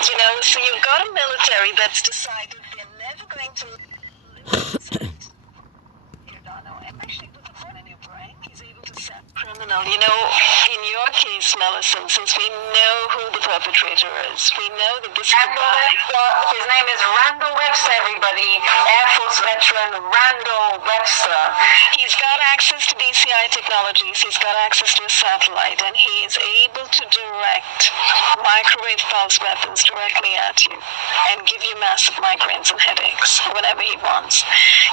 you know. So you've got a military that's decided they're never going to limit and actually with the phone in your brain, he's able to set criminal. You know, in your case, Millicent, since we know who the perpetrator is, we know that this Randall Webster, his name is Randall Webster, everybody. Air Force veteran Randall Webster. He's got access to BCI technologies. He's got access to a satellite, and he is able to direct microwave pulse weapons directly at you and give you massive migraines and headaches whenever he wants.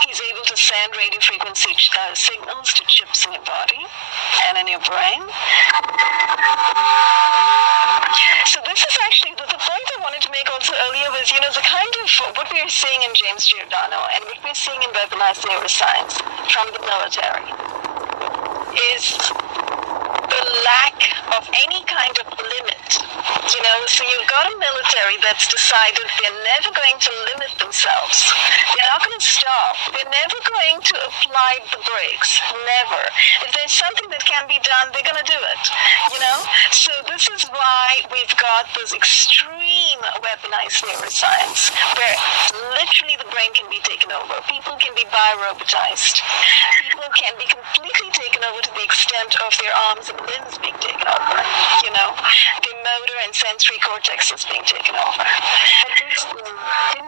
He's able to send radio frequency signals to chips in your body and in your brain. So this is actually the point I wanted to make also earlier was, you know, the kind of what we are seeing in James Giordano and what we're seeing in weaponized neuroscience from the military is the the lack of any kind of limit. You know, so you've got a military that's decided they're never going to limit themselves. They're not going to stop. They're never going to apply the brakes. Never. If there's something that can be done, they're going to do it. You know? So this is why we've got this extreme weaponized neuroscience, where literally the brain can be taken over. People can be biorobotized. People can be completely taken over to the extent of their arms and limbs being taken over. You know? Their motor and sensory cortex is being taken over.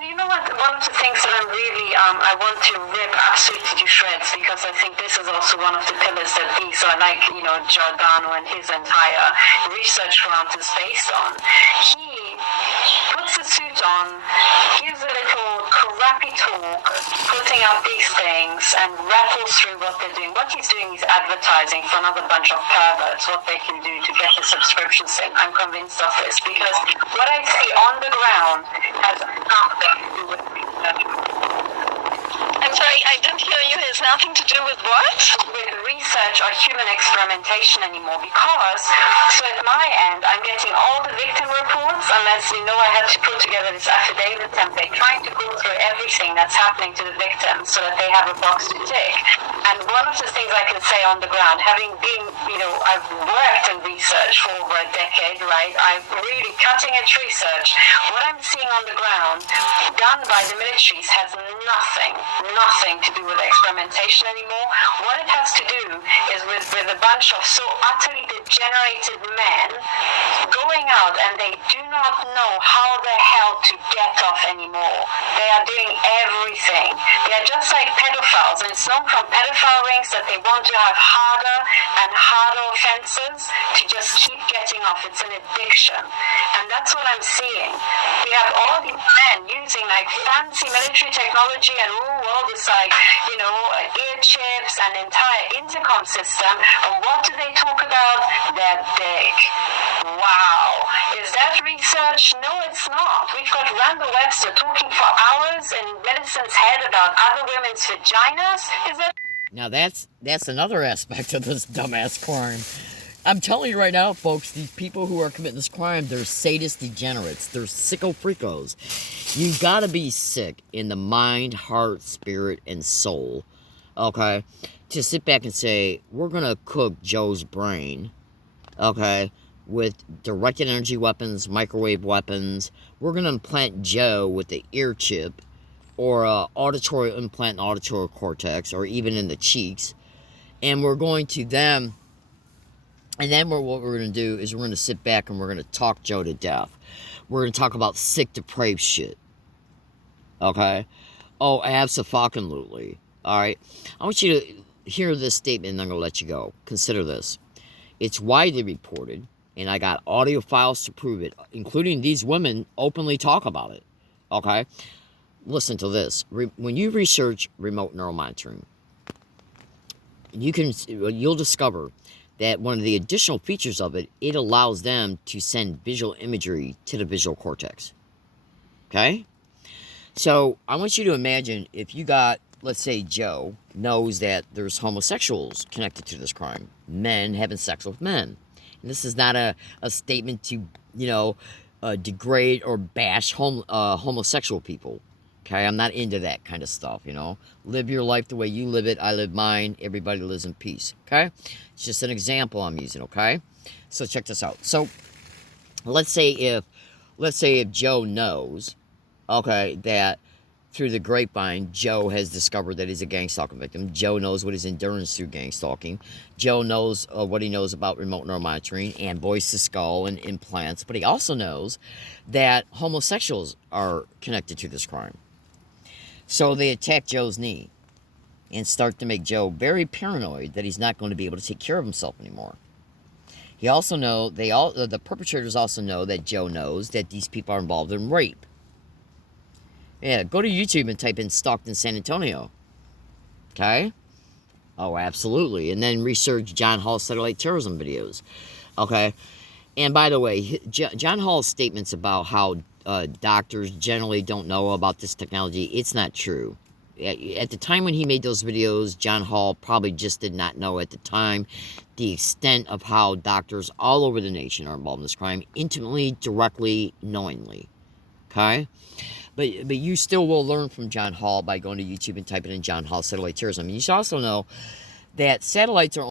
You know what? One of the things that I'm really, I want to rip absolutely to shreds, because I think this is also one of the pillars that these are, like, you know, Giordano and his entire research grant is based on. He puts a suit on, gives a little crappy talk, putting out these things, and rattles through what they're doing. What he's doing is advertising for another bunch of perverts, what they can do to get the subscriptions in. I'm convinced of this, because what I see on the ground has nothing to do with research. I'm sorry, I didn't hear you. It has nothing to do with what? With research or human experimentation anymore, because so at my end I'm getting all the victim reports, unless you know I had to put together this affidavit template trying to go through everything that's happening to the victims so that they have a box to tick. And one of the things I can say on the ground, having been, you know, I've worked in research for over a decade, right? I'm really cutting edge research. What I'm seeing on the ground done by the militaries has nothing to do with experimentation anymore. What it has to do is with a bunch of so utterly degenerated men going out, and they do not know how the hell to get off anymore. They are doing everything. They are just like pedophiles, and it's known from pedophile rings that they want to have harder and harder offenses to just keep getting off. It's an addiction. And that's what I'm seeing. We have all these men using like fancy military technology and all this like, you know, ear chips and entire intercom system. And what do they talk about? Their dick. Wow. Is that research? No, it's not. We've got Randall Webster talking for hours in Millicent's head about other women's vaginas. Is that... Now that's another aspect of this dumbass crime. I'm telling you right now, folks, these people who are committing this crime, they're sadist degenerates. They're sicko freakos. You gotta be sick in the mind, heart, spirit, and soul, okay, to sit back and say, we're gonna cook Joe's brain, okay, with directed energy weapons, microwave weapons. We're gonna implant Joe with the ear chip, or auditory implant in auditory cortex, or even in the cheeks, and we're going to then... And then what we're going to do is we're going to sit back and we're going to talk Joe to death. We're going to talk about sick, depraved shit. Okay? Oh, abso-fucking-lutely. Alright? I want you to hear this statement and I'm going to let you go. Consider this. It's widely reported, and I got audio files to prove it, including these women openly talk about it. Okay? Listen to this. When you research remote neural monitoring, you'll discover that one of the additional features of it, it allows them to send visual imagery to the visual cortex. Okay? So, I want you to imagine if you got, let's say Joe knows that there's homosexuals connected to this crime. Men having sex with men. And this is not a statement to, you know, degrade or bash homosexual people. Okay, I'm not into that kind of stuff, you know. Live your life the way you live it. I live mine. Everybody lives in peace, okay? It's just an example I'm using, okay? So check this out. So let's say if Joe knows, okay, that through the grapevine, Joe has discovered that he's a gang stalking victim. Joe knows what his endurance through gang stalking. Joe knows what he knows about remote neural monitoring and voice to skull and implants. But he also knows that homosexuals are connected to this crime. So they attack Joe's knee and start to make Joe very paranoid that he's not going to be able to take care of himself anymore. He also the perpetrators also know that Joe knows that these people are involved in rape. Yeah, go to YouTube and type in stalked in San Antonio. Okay? Oh, absolutely. And then research John Hall's satellite terrorism videos. Okay? And by the way, John Hall's statements about how doctors generally don't know about this technology, it's not true. at the time when he made those videos, John Hall probably just did not know at the time the extent of how doctors all over the nation are involved in this crime, intimately, directly, knowingly. Okay? But you still will learn from John Hall by going to YouTube and typing in John Hall satellite terrorism. And you should also know that satellites are